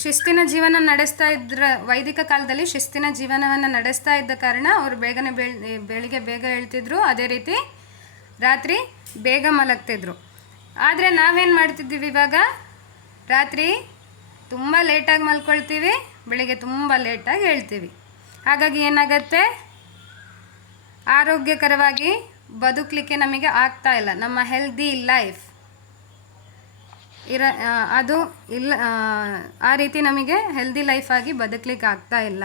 ಶಿಸ್ತಿನ ಜೀವನ ನಡೆಸ್ತಾ ಇದ್ರ, ವೈದಿಕ ಕಾಲದಲ್ಲಿ ಶಿಸ್ತಿನ ಜೀವನವನ್ನು ನಡೆಸ್ತಾ ಇದ್ದ ಕಾರಣ ಅವರು ಬೇಗನೆ ಬೆಳಿಗ್ಗೆ ಬೇಗ ಹೇಳ್ತಿದ್ರು, ಅದೇ ರೀತಿ ರಾತ್ರಿ ಬೇಗ ಮಲಗ್ತಿದ್ರು. ಆದರೆ ನಾವೇನು ಮಾಡ್ತಿದ್ದೀವಿ ಇವಾಗ, ರಾತ್ರಿ ತುಂಬ ಲೇಟಾಗಿ ಮಲ್ಕೊಳ್ತೀವಿ, ಬೆಳಿಗ್ಗೆ ತುಂಬ ಲೇಟಾಗಿ ಹೇಳ್ತೀವಿ. ಹಾಗಾಗಿ ಏನಾಗತ್ತೆ, ಆರೋಗ್ಯಕರವಾಗಿ ಬದುಕಲಿಕ್ಕೆ ನಮಗೆ ಆಗ್ತಾ ಇಲ್ಲ. ನಮ್ಮ ಹೆಲ್ದಿ ಲೈಫ್ ಅದು ಇಲ್ಲ, ಆ ರೀತಿ ನಮಗೆ ಹೆಲ್ದಿ ಲೈಫಾಗಿ ಬದುಕಲಿಕ್ಕೆ ಆಗ್ತಾ ಇಲ್ಲ.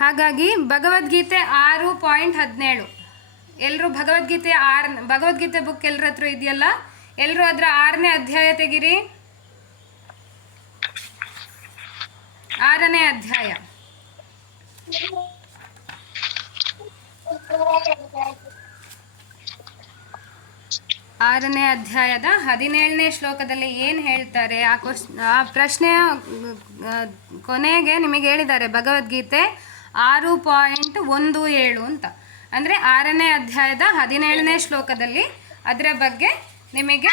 ಹಾಗಾಗಿ ಭಗವದ್ಗೀತೆ 6.17, ಎಲ್ಲರೂ ಭಗವದ್ಗೀತೆ ಬುಕ್ ಎಲ್ಲರ ಹತ್ರ ಇದೆಯಲ್ಲ, ಎಲ್ಲರೂ ಅದರ 6ನೇ ಅಧ್ಯಾಯ ತೆಗಿರಿ. 6ನೇ ಅಧ್ಯಾಯ, 6ನೇ ಅಧ್ಯಾಯದ 17ನೇ ಶ್ಲೋಕದಲ್ಲಿ ಏನು ಹೇಳ್ತಾರೆ, ಆ ಪ್ರಶ್ನೆಯ ಕೊನೆಗೆ ನಿಮಗೆ ಹೇಳಿದ್ದಾರೆ ಭಗವದ್ಗೀತೆ 6.17 ಅಂತ. ಅಂದರೆ 6ನೇ ಅಧ್ಯಾಯದ 17ನೇ ಶ್ಲೋಕದಲ್ಲಿ ಅದರ ಬಗ್ಗೆ ನಿಮಗೆ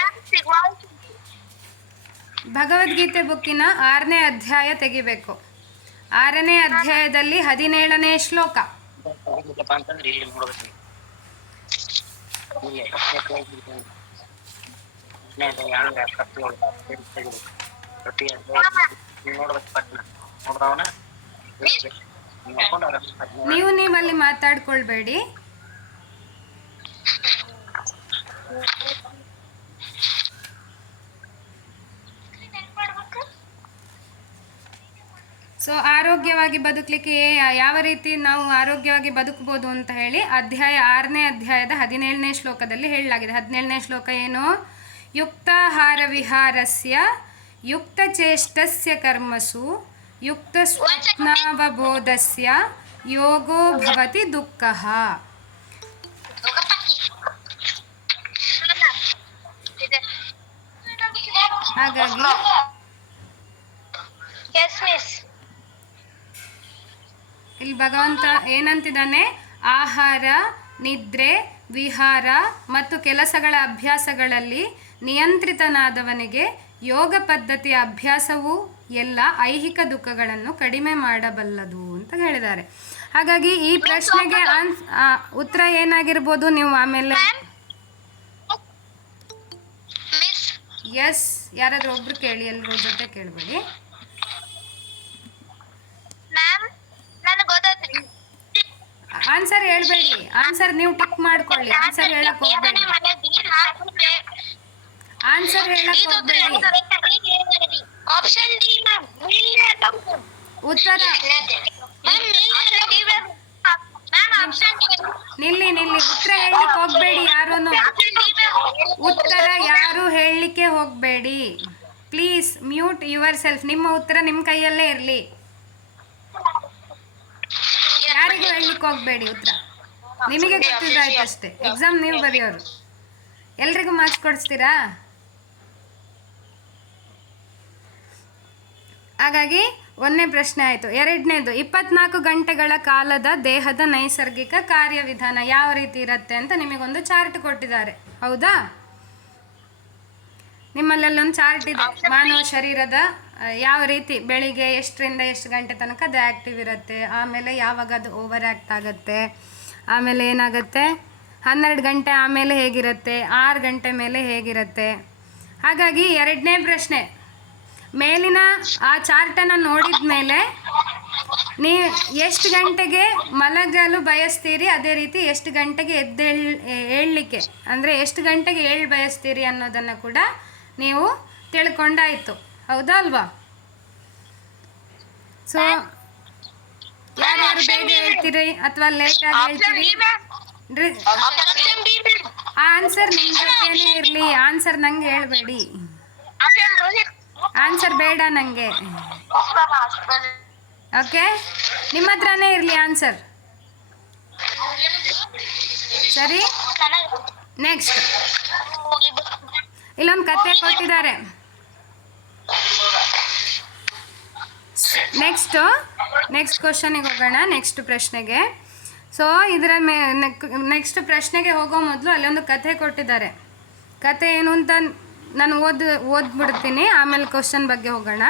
ಭಗವದ್ಗೀತೆ ಬುಕ್ಕಿನ 6ನೇ ಅಧ್ಯಾಯ ತೆಗಿಬೇಕು. 6ನೇ ಅಧ್ಯಾಯದಲ್ಲಿ 17ನೇ ಶ್ಲೋಕ. ನೀವಲ್ಲಿ ಮಾತಾಡ್ಕೊಳ್ಬೇಡಿ. ಸೊ ಆರೋಗ್ಯವಾಗಿ ಬದುಕಲಿಕ್ಕೆ ಯಾವ ರೀತಿ ನಾವು ಆರೋಗ್ಯವಾಗಿ ಬದುಕಬಹುದು ಅಂತ ಹೇಳಿ 6ನೇ ಅಧ್ಯಾಯದ 17ನೇ ಶ್ಲೋಕದಲ್ಲಿ ಹೇಳಲಾಗಿದೆ. 17ನೇ ಶ್ಲೋಕ ಏನು? ಯುಕ್ತಾಹಾರ ವಿಹಾರಸ್ಯ ಯುಕ್ತಚೇಷ್ಟಸ್ಯ ಕರ್ಮಸು ಯುಕ್ತ ಸ್ವಪ್ನಾವಬೋಧಸ್ಯ ಯೋಗೋ ಭವತಿ ದುಃಖಃ. ಹಾಗಾಗಿ ಇಲ್ಲಿ ಭಗವಂತ ಏನಂತಿದ್ದಾನೆ, ಆಹಾರ, ನಿದ್ರೆ, ವಿಹಾರ ಮತ್ತು ಕೆಲಸಗಳ ಅಭ್ಯಾಸಗಳಲ್ಲಿ ನಿಯಂತ್ರಿತನಾದವನಿಗೆ ಯೋಗ ಪದ್ಧತಿಯ ಅಭ್ಯಾಸವು ಎಲ್ಲ ಐಹಿಕ ದುಃಖಗಳನ್ನು ಕಡಿಮೆ ಮಾಡಬಲ್ಲದು ಅಂತ ಹೇಳಿದ್ದಾರೆ. ಹಾಗಾಗಿ ಈ ಪ್ರಶ್ನೆಗೆ ಉತ್ತರ ಏನಾಗಿರ್ಬೋದು, ನೀವು ಆಮೇಲೆ ಎಸ್ ಯಾರಾದ್ರೂ ಒಬ್ರು ಕೇಳಿ, ಎಲ್ಲರೂ ಜೊತೆ ಕೇಳಬೇಡಿ. ಆನ್ಸರ್ ಹೇಳ್ಬೇಡಿ, ಆನ್ಸರ್ ನೀವು ಟಿಕ್ ಮಾಡ್ಕೊಳ್ಳಿ. ಆನ್ಸರ್ ಹೇಳಕ್ ಹೋಗ್ಬೇಡಿ, ಆನ್ಸರ್ ಹೇಳಕ್ ಹೋಗ್ಬೇಡಿ. ಉತ್ತರ ನಿಲ್ಲಿ, ಉತ್ತರ ಹೇಳಲಿಕ್ಕೆ ಹೋಗ್ಬೇಡಿ. ಉತ್ತರ ಯಾರು ಹೇಳಲಿಕ್ಕೆ ಹೋಗ್ಬೇಡಿ. Please mute your self. ನಿಮ್ಮ ಉತ್ತರ ನಿಮ್ಮ ಕೈಯಲ್ಲೇ ಇರಲಿ, ಯಾರಿಗೂ ಹೇಳಲಿಕ್ಕೆ ಹೋಗ್ಬೇಡಿ. ಉತ್ತರ ನಿಮಗೆ ಗೊತ್ತಿದ್ದಾಯ್ತು ಅಷ್ಟೇ. ಎಕ್ಸಾಮ್ ನೀವು ಬರೆಯೋರು, ಎಲ್ರಿಗೂ ಮಾರ್ಕ್ಸ್ ಕೊಡಿಸ್ತೀರಾ? ಹಾಗಾಗಿ 1ನೇ ಪ್ರಶ್ನೆ ಆಯಿತು. 2ನೇದು, 24 ಗಂಟೆಗಳ ಕಾಲದ ದೇಹದ ನೈಸರ್ಗಿಕ ಕಾರ್ಯವಿಧಾನ ಯಾವ ರೀತಿ ಇರುತ್ತೆ ಅಂತ ನಿಮಗೊಂದು ಚಾರ್ಟ್ ಕೊಟ್ಟಿದ್ದಾರೆ, ಹೌದಾ? ನಿಮ್ಮಲ್ಲೆಲ್ಲೊಂದು ಚಾರ್ಟ್ ಇದೆ, ಮಾನವ ಶರೀರದ ಯಾವ ರೀತಿ ಬೆಳಿಗ್ಗೆ ಎಷ್ಟರಿಂದ ಎಷ್ಟು ಗಂಟೆ ತನಕ ಅದು ಆ್ಯಕ್ಟಿವ್ ಇರುತ್ತೆ, ಆಮೇಲೆ ಯಾವಾಗ ಅದು ಓವರ್ ಆ್ಯಕ್ಟ್ ಆಗುತ್ತೆ, ಆಮೇಲೆ ಏನಾಗುತ್ತೆ 12 ಗಂಟೆ ಆಮೇಲೆ ಹೇಗಿರುತ್ತೆ, 6 ಗಂಟೆ ಮೇಲೆ ಹೇಗಿರುತ್ತೆ. ಹಾಗಾಗಿ 2ನೇ ಪ್ರಶ್ನೆ, ಮೇಲಿನ ಆ ಚಾರ್ಟನ್ನು ನೋಡಿದ ಮೇಲೆ ನೀವು ಎಷ್ಟು ಗಂಟೆಗೆ ಮಲಗಲು ಬಯಸ್ತೀರಿ, ಅದೇ ರೀತಿ ಎಷ್ಟು ಗಂಟೆಗೆ ಏಳಲಿಕ್ಕೆ ಅಂದರೆ ಎಷ್ಟು ಗಂಟೆಗೆ ಬಯಸ್ತೀರಿ ಅನ್ನೋದನ್ನು ಕೂಡ ನೀವು ತಿಳ್ಕೊಂಡಾಯಿತು, ಹೌದಾ ಅಲ್ವಾ? ಸೊ ಯಾರ್ಯಾರು ಬೇಗ ಹೇಳ್ತೀರಿ ಅಥವಾ ಲೇಟಾಗಿ ಹೇಳ್ತೀರಿ? ಆನ್ಸರ್ ನಿಮ್ಮ ಜೊತೆನೇ ಇರಲಿ, ಆನ್ಸರ್ ನಂಗೆ ಹೇಳ್ಬೇಡಿ. ಆನ್ಸರ್ ಬೇಡ ನನಗೆ, ಓಕೆ? ನಿಮ್ಮ ಹತ್ರನೇ ಇರಲಿ ಆನ್ಸರ್, ಸರಿ? ನೆಕ್ಸ್ಟ್ ಇಲ್ಲೊಂದು ಕತೆ ಕೊಟ್ಟಿದ್ದಾರೆ. ನೆಕ್ಸ್ಟ್ ಕ್ವಶನಿಗೆ ಹೋಗೋಣ, ನೆಕ್ಸ್ಟ್ ಪ್ರಶ್ನೆಗೆ. ಸೊ ಇದರ ನೆಕ್ಸ್ಟ್ ಪ್ರಶ್ನೆಗೆ ಹೋಗೋ ಮೊದಲು ಅಲ್ಲೊಂದು ಕಥೆ ಕೊಟ್ಟಿದ್ದಾರೆ. ಕತೆ ಏನು ಅಂತ ನಾನು ಓದ್ಬಿಡ್ತೀನಿ, ಆಮೇಲೆ ಕ್ವಶನ್ ಬಗ್ಗೆ ಹೋಗೋಣ.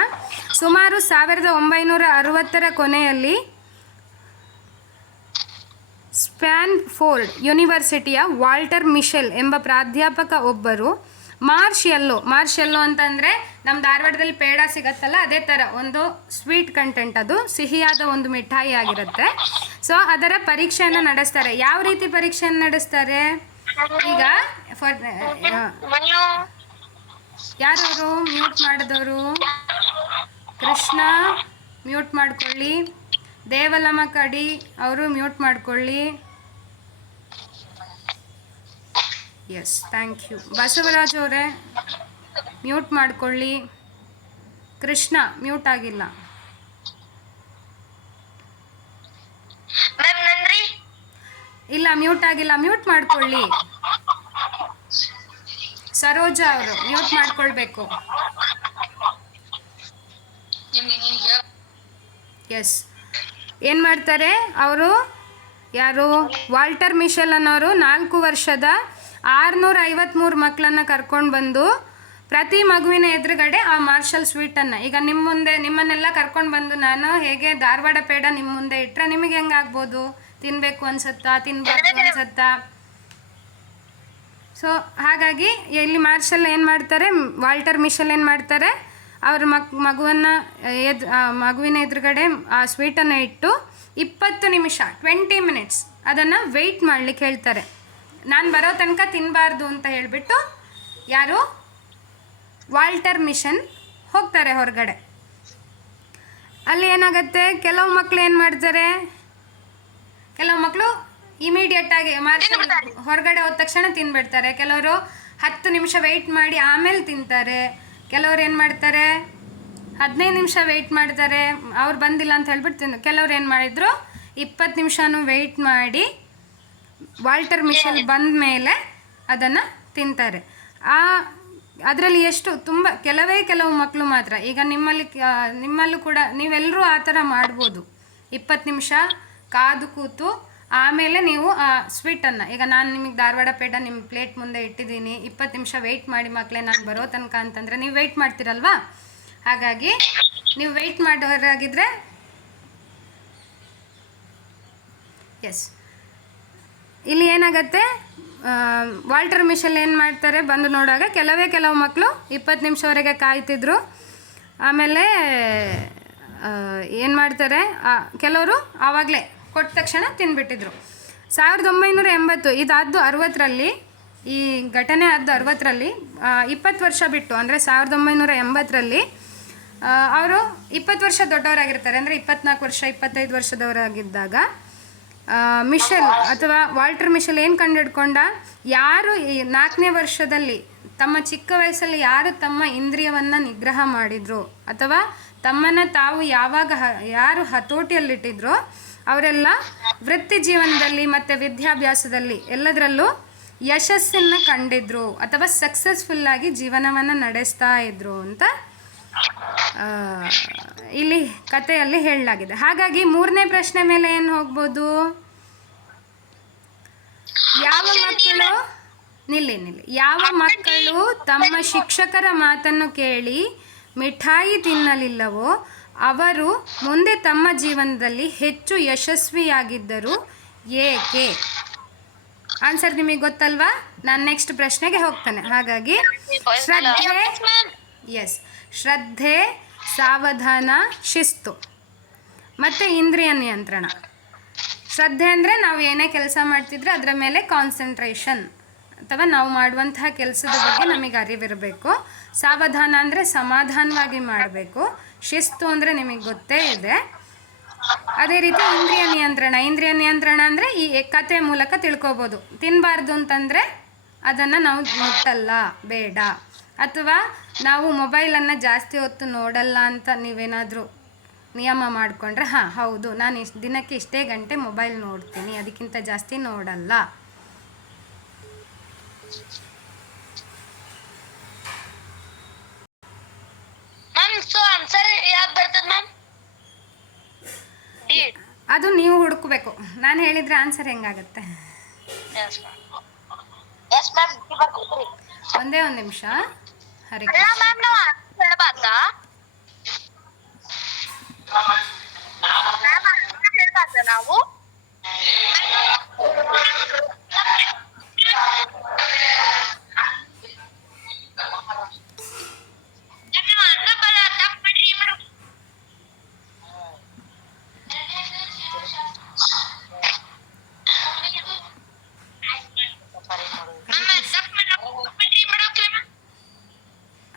ಸುಮಾರು 1960ರ ಕೊನೆಯಲ್ಲಿ ಸ್ಟ್ಯಾನ್ಫೋರ್ಡ್ ಯೂನಿವರ್ಸಿಟಿಯ ವಾಲ್ಟರ್ ಮಿಶೆಲ್ ಎಂಬ ಪ್ರಾಧ್ಯಾಪಕ ಒಬ್ಬರು ಮಾರ್ಷೆಲ್ಲೋ ಅಂತಂದರೆ ನಮ್ಮ ಧಾರವಾಡದಲ್ಲಿ ಪೇಡ ಸಿಗತ್ತಲ್ಲ, ಅದೇ ಥರ ಒಂದು ಸ್ವೀಟ್ ಕಂಟೆಂಟ್, ಅದು ಸಿಹಿಯಾದ ಒಂದು ಮಿಠಾಯಿ ಆಗಿರುತ್ತೆ. ಸೊ ಅದರ ಪರೀಕ್ಷೆಯನ್ನು ನಡೆಸ್ತಾರೆ. ಯಾವ ರೀತಿ ಪರೀಕ್ಷೆಯನ್ನು ನಡೆಸ್ತಾರೆ? ಈಗ ಯಾರವರು ಮ್ಯೂಟ್ ಮಾಡಿದವರು? ಕೃಷ್ಣ ಮ್ಯೂಟ್ ಮಾಡ್ಕೊಳ್ಳಿ. ದೇವಲಮ್ಮ ಕಡಿ ಅವರು ಮ್ಯೂಟ್ ಮಾಡ್ಕೊಳ್ಳಿ. S, thank you. ಬಸವರಾಜ್ ಅವರೇ ಮ್ಯೂಟ್ ಮಾಡ್ಕೊಳ್ಳಿ. ಕೃಷ್ಣ ಮ್ಯೂಟ್ ಆಗಿಲ್ಲ. ಇಲ್ಲ, ಮ್ಯೂಟ್ ಆಗಿಲ್ಲ, ಮ್ಯೂಟ್ ಮಾಡ್ಕೊಳ್ಳಿ. ಸರೋಜಾ ಅವರು ಮ್ಯೂಟ್ ಮಾಡ್ಕೊಳ್ಬೇಕು. ಎಸ್, ಏನು ಮಾಡ್ತಾರೆ ಅವರು? ಯಾರು? ವಾಲ್ಟರ್ ಮಿಶೆಲ್ ಅನ್ನೋರು 4 ವರ್ಷದ 653 ಮಕ್ಕಳನ್ನು ಕರ್ಕೊಂಡು ಬಂದು ಪ್ರತಿ ಮಗುವಿನ ಎದುರುಗಡೆ ಆ ಮಾರ್ಷಲ್ ಸ್ವೀಟನ್ನು, ಈಗ ನಿಮ್ಮ ಮುಂದೆ ನಿಮ್ಮನ್ನೆಲ್ಲ ಕರ್ಕೊಂಡು ಬಂದು ನಾನು ಹೇಗೆ ಧಾರವಾಡ ಪೇಡ ನಿಮ್ಮ ಮುಂದೆ ಇಟ್ಟರೆ ನಿಮಗೆ ಹೆಂಗಾಗ್ಬೋದು? ತಿನ್ನಬೇಕು ಅನ್ಸುತ್ತಾ, ತಿನ್ನಬಾರ್ದು ಅನ್ಸುತ್ತಾ? ಸೊ ಹಾಗಾಗಿ ಇಲ್ಲಿ ವಾಲ್ಟರ್ ಮಿಶೆಲ್ ಏನು ಮಾಡ್ತಾರೆ, ಅವ್ರ ಮಗುವಿನ ಎದುರುಗಡೆ ಆ ಸ್ವೀಟನ್ನು ಇಟ್ಟು 20 ನಿಮಿಷ 20 ಮಿನಿಟ್ಸ್ ಅದನ್ನು ವೆಯ್ಟ್ ಮಾಡಲಿಕ್ಕೆ ಹೇಳ್ತಾರೆ. ನಾನು ಬರೋ ತನಕ ತಿನ್ನಬಾರ್ದು ಅಂತ ಹೇಳಿಬಿಟ್ಟು ಯಾರು? ವಾಲ್ಟರ್ ಮಿಶೆಲ್ ಹೋಗ್ತಾರೆ ಹೊರಗಡೆ. ಅಲ್ಲಿ ಏನಾಗುತ್ತೆ, ಕೆಲವು ಮಕ್ಕಳು ಏನು ಮಾಡ್ತಾರೆ, ಕೆಲವು ಮಕ್ಕಳು ಇಮಿಡಿಯೇಟಾಗಿ ಹೊರಗಡೆ ಹೋದ ತಕ್ಷಣ ತಿನ್ಬಿಡ್ತಾರೆ. ಕೆಲವರು 10 ನಿಮಿಷ ವೆಯ್ಟ್ ಮಾಡಿ ಆಮೇಲೆ ತಿಂತಾರೆ. ಕೆಲವ್ರು ಏನು ಮಾಡ್ತಾರೆ, 15 ನಿಮಿಷ ವೆಯ್ಟ್ ಮಾಡ್ತಾರೆ, ಅವ್ರು ಬಂದಿಲ್ಲ ಅಂತ ಹೇಳ್ಬಿಟ್ಟು ಕೆಲವ್ರು ಏನು ಮಾಡಿದ್ರು, 20 ನಿಮಿಷನೂ ವೆಯ್ಟ್ ಮಾಡಿ ವಾಲ್ಟರ್ ಮಿಶೆಲ್ ಬಂದ ಮೇಲೆ ಅದನ್ನು ತಿಂತಾರೆ. ಅದರಲ್ಲಿ ಎಷ್ಟು ಕೆಲವು ಮಕ್ಕಳು ಮಾತ್ರ. ಈಗ ನಿಮ್ಮಲ್ಲೂ ಕೂಡ ನೀವೆಲ್ಲರೂ ಆ ಥರ ಮಾಡ್ಬೋದು. 20 ನಿಮಿಷ ಕಾದು ಕೂತು ಆಮೇಲೆ ನೀವು ಆ ಸ್ವೀಟನ್ನು, ಈಗ ನಾನು ನಿಮಗೆ ಧಾರವಾಡ ಪೇಡ ನಿಮ್ಮ ಪ್ಲೇಟ್ ಮುಂದೆ ಇಟ್ಟಿದ್ದೀನಿ, 20 ನಿಮಿಷ ವೆಯ್ಟ್ ಮಾಡಿ ಮಕ್ಕಳೇ ನಾನು ಬರೋ ತನಕ ಅಂತಂದರೆ ನೀವು ವೆಯ್ಟ್ ಮಾಡ್ತೀರಲ್ವಾ? ಹಾಗಾಗಿ ನೀವು ವೆಯ್ಟ್ ಮಾಡೋರಾಗಿದ್ದರೆ ಎಸ್, ಇಲ್ಲಿ ಏನಾಗುತ್ತೆ, ವಾಲ್ಟರ್ ಮಿಶೆಲ್ ಏನು ಮಾಡ್ತಾರೆ, ಬಂದು ನೋಡುವಾಗ ಕೆಲವು ಮಕ್ಕಳು 20 ನಿಮಿಷವರೆಗೆ ಕಾಯ್ತಿದ್ರು. ಆಮೇಲೆ ಏನು ಮಾಡ್ತಾರೆ, ಕೆಲವರು ಆವಾಗಲೇ ಕೊಟ್ಟ ತಕ್ಷಣ ತಿಂದುಬಿಟ್ಟಿದ್ರು. 1980 ಇದಾದ್ದು 60ರಲ್ಲಿ, ಈ ಘಟನೆ ಆದ್ದು 60ರಲ್ಲಿ, 20 ವರ್ಷ ಬಿಟ್ಟು ಅಂದರೆ 1980ರಲ್ಲಿ ಅವರು 20 ವರ್ಷ ದೊಡ್ಡವರಾಗಿರ್ತಾರೆ. ಅಂದರೆ 24 ವರ್ಷ 25 ವರ್ಷದವರಾಗಿದ್ದಾಗ ಮಿಶೆಲ್ ಅಥವಾ ವಾಲ್ಟರ್ ಮಿಶೆಲ್ ಏನು ಕಂಡುಹಿಡ್ಕೊಂಡ, ಯಾರು 4ನೇ ವರ್ಷದಲ್ಲಿ ತಮ್ಮ ಚಿಕ್ಕ ವಯಸ್ಸಲ್ಲಿ ಯಾರು ತಮ್ಮ ಇಂದ್ರಿಯವನ್ನು ನಿಗ್ರಹ ಮಾಡಿದ್ರು ಅಥವಾ ತಮ್ಮನ್ನು ತಾವು ಯಾರು ಹತೋಟಿಯಲ್ಲಿಟ್ಟಿದ್ರೋ ಅವರೆಲ್ಲ ವೃತ್ತಿ ಜೀವನದಲ್ಲಿ ಮತ್ತು ವಿದ್ಯಾಭ್ಯಾಸದಲ್ಲಿ ಎಲ್ಲದರಲ್ಲೂ ಯಶಸ್ಸನ್ನು ಕಂಡಿದ್ರು ಅಥವಾ ಸಕ್ಸಸ್ಫುಲ್ಲಾಗಿ ಜೀವನವನ್ನು ನಡೆಸ್ತಾ ಇದ್ರು ಅಂತ ಇಲ್ಲಿ ಕಥೆಯಲ್ಲಿ ಹೇಳಲಾಗಿದೆ. ಹಾಗಾಗಿ 3ನೇ ಪ್ರಶ್ನೆ ಮೇಲೆ ಏನು ಹೋಗ್ಬೋದು, ಯಾವ ಮಕ್ಕಳು ತಮ್ಮ ಶಿಕ್ಷಕರ ಮಾತನ್ನು ಕೇಳಿ ಮಿಠಾಯಿ ತಿನ್ನಲಿಲ್ಲವೋ ಅವರು ಮುಂದೆ ತಮ್ಮ ಜೀವನದಲ್ಲಿ ಹೆಚ್ಚು ಯಶಸ್ವಿಯಾಗಿದ್ದರು, ಏಕೆ? ಆನ್ಸರ್ ನಿಮಗೆ ಗೊತ್ತಲ್ವಾ? ನಾನು ನೆಕ್ಸ್ಟ್ ಪ್ರಶ್ನೆಗೆ ಹೋಗ್ತೇನೆ. ಹಾಗಾಗಿ ಶ್ರದ್ಧೆ, ಸಾವಧಾನ, ಶಿಸ್ತು ಮತ್ತು ಇಂದ್ರಿಯ ನಿಯಂತ್ರಣ. ಶ್ರದ್ಧೆ ಅಂದರೆ ನಾವು ಏನೇ ಕೆಲಸ ಮಾಡ್ತಿದ್ರೆ ಅದರ ಮೇಲೆ ಕಾನ್ಸಂಟ್ರೇಷನ್ ಅಥವಾ ನಾವು ಮಾಡುವಂತಹ ಕೆಲಸದ ಬಗ್ಗೆ ನಮಗೆ ಅರಿವಿರಬೇಕು. ಸಾವಧಾನ ಅಂದರೆ ಸಮಾಧಾನವಾಗಿ ಮಾಡಬೇಕು. ಶಿಸ್ತು ಅಂದರೆ ನಿಮಗೆ ಗೊತ್ತೇ ಇದೆ. ಅದೇ ರೀತಿ ಇಂದ್ರಿಯ ನಿಯಂತ್ರಣ ಅಂದರೆ ಈ ಕಥೆ ಮೂಲಕ ತಿಳ್ಕೊಬೋದು. ತಿನ್ನಬಾರ್ದು ಅಂತಂದರೆ ಅದನ್ನು ನಾವು ಮುಟ್ಟಲ್ಲ, ಬೇಡ. ಅಥವಾ ನಾವು ಮೊಬೈಲನ್ನು ಜಾಸ್ತಿ ಹೊತ್ತು ನೋಡಲ್ಲ ಅಂತ ನೀವೇನಾದರೂ ನಿಯಮ ಮಾಡಿಕೊಂಡ್ರೆ, ಹೌದು ನಾನು ದಿನಕ್ಕೆ ಇಷ್ಟೇ ಗಂಟೆ ಮೊಬೈಲ್ ನೋಡ್ತೀನಿ, ಅದಕ್ಕಿಂತ ಜಾಸ್ತಿ ನೋಡಲ್ಲ. ಅದು ನೀವು ಹುಡುಕಬೇಕು. ನಾನು ಹೇಳಿದರೆ ಆನ್ಸರ್ ಹೆಂಗಾಗತ್ತೆ? ಒಂದೇ ಒಂದು ನಿಮಿಷ. ಹರೇ ಅಲ್ಲ ಕೃಷ್ಣ. ಮ್ಯಾಮ್ ನಾವು ಹೇಳ್ಬಾರ್ದಾ? ಮ್ಯಾಮ್ ಹೇಳ್ಬಾರ್ದಾ ನಾವು?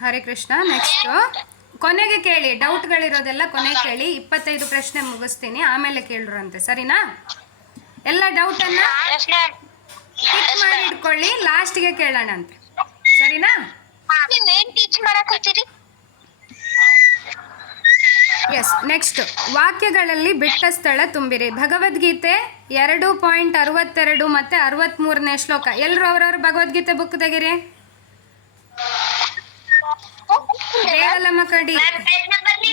ಹರೇ ಕೃಷ್ಣ. ನೆಕ್ಸ್ಟು ಕೊನೆಗೆ ಕೇಳಿ, ಡೌಟ್ಗಳಿರೋದೆಲ್ಲ ಕೊನೆಗೆ ಕೇಳಿ. 25 ಪ್ರಶ್ನೆ ಮುಗಿಸ್ತೀನಿ, ಆಮೇಲೆ ಕೇಳ್ರಂತೆ, ಸರಿನಾ? ಎಲ್ಲ ಡೌಟನ್ನು ಟಿಕ್ ಮಾಡಿ ಇಟ್ಕೊಳ್ಳಿ, ಲಾಸ್ಟಿಗೆ ಕೇಳೋಣಂತೆ, ಸರಿನಾ? ಏನ್ ಟೀಚ್ ಮಾಡಕ್ ಹೋಗ್ತೀರಿ? ಎಸ್. ನೆಕ್ಸ್ಟ್, ವಾಕ್ಯಗಳಲ್ಲಿ ಬಿಟ್ಟ ಸ್ಥಳ ತುಂಬಿರಿ. ಭಗವದ್ಗೀತೆ 2.62 ಮತ್ತು 63ನೇ ಶ್ಲೋಕ. ಎಲ್ಲರೂ ಅವ್ರವ್ರ ಭಗವದ್ಗೀತೆ ಬುಕ್ ತೆಗಿರಿ. ದೇವಲಮ್ಮ ಕಡಿ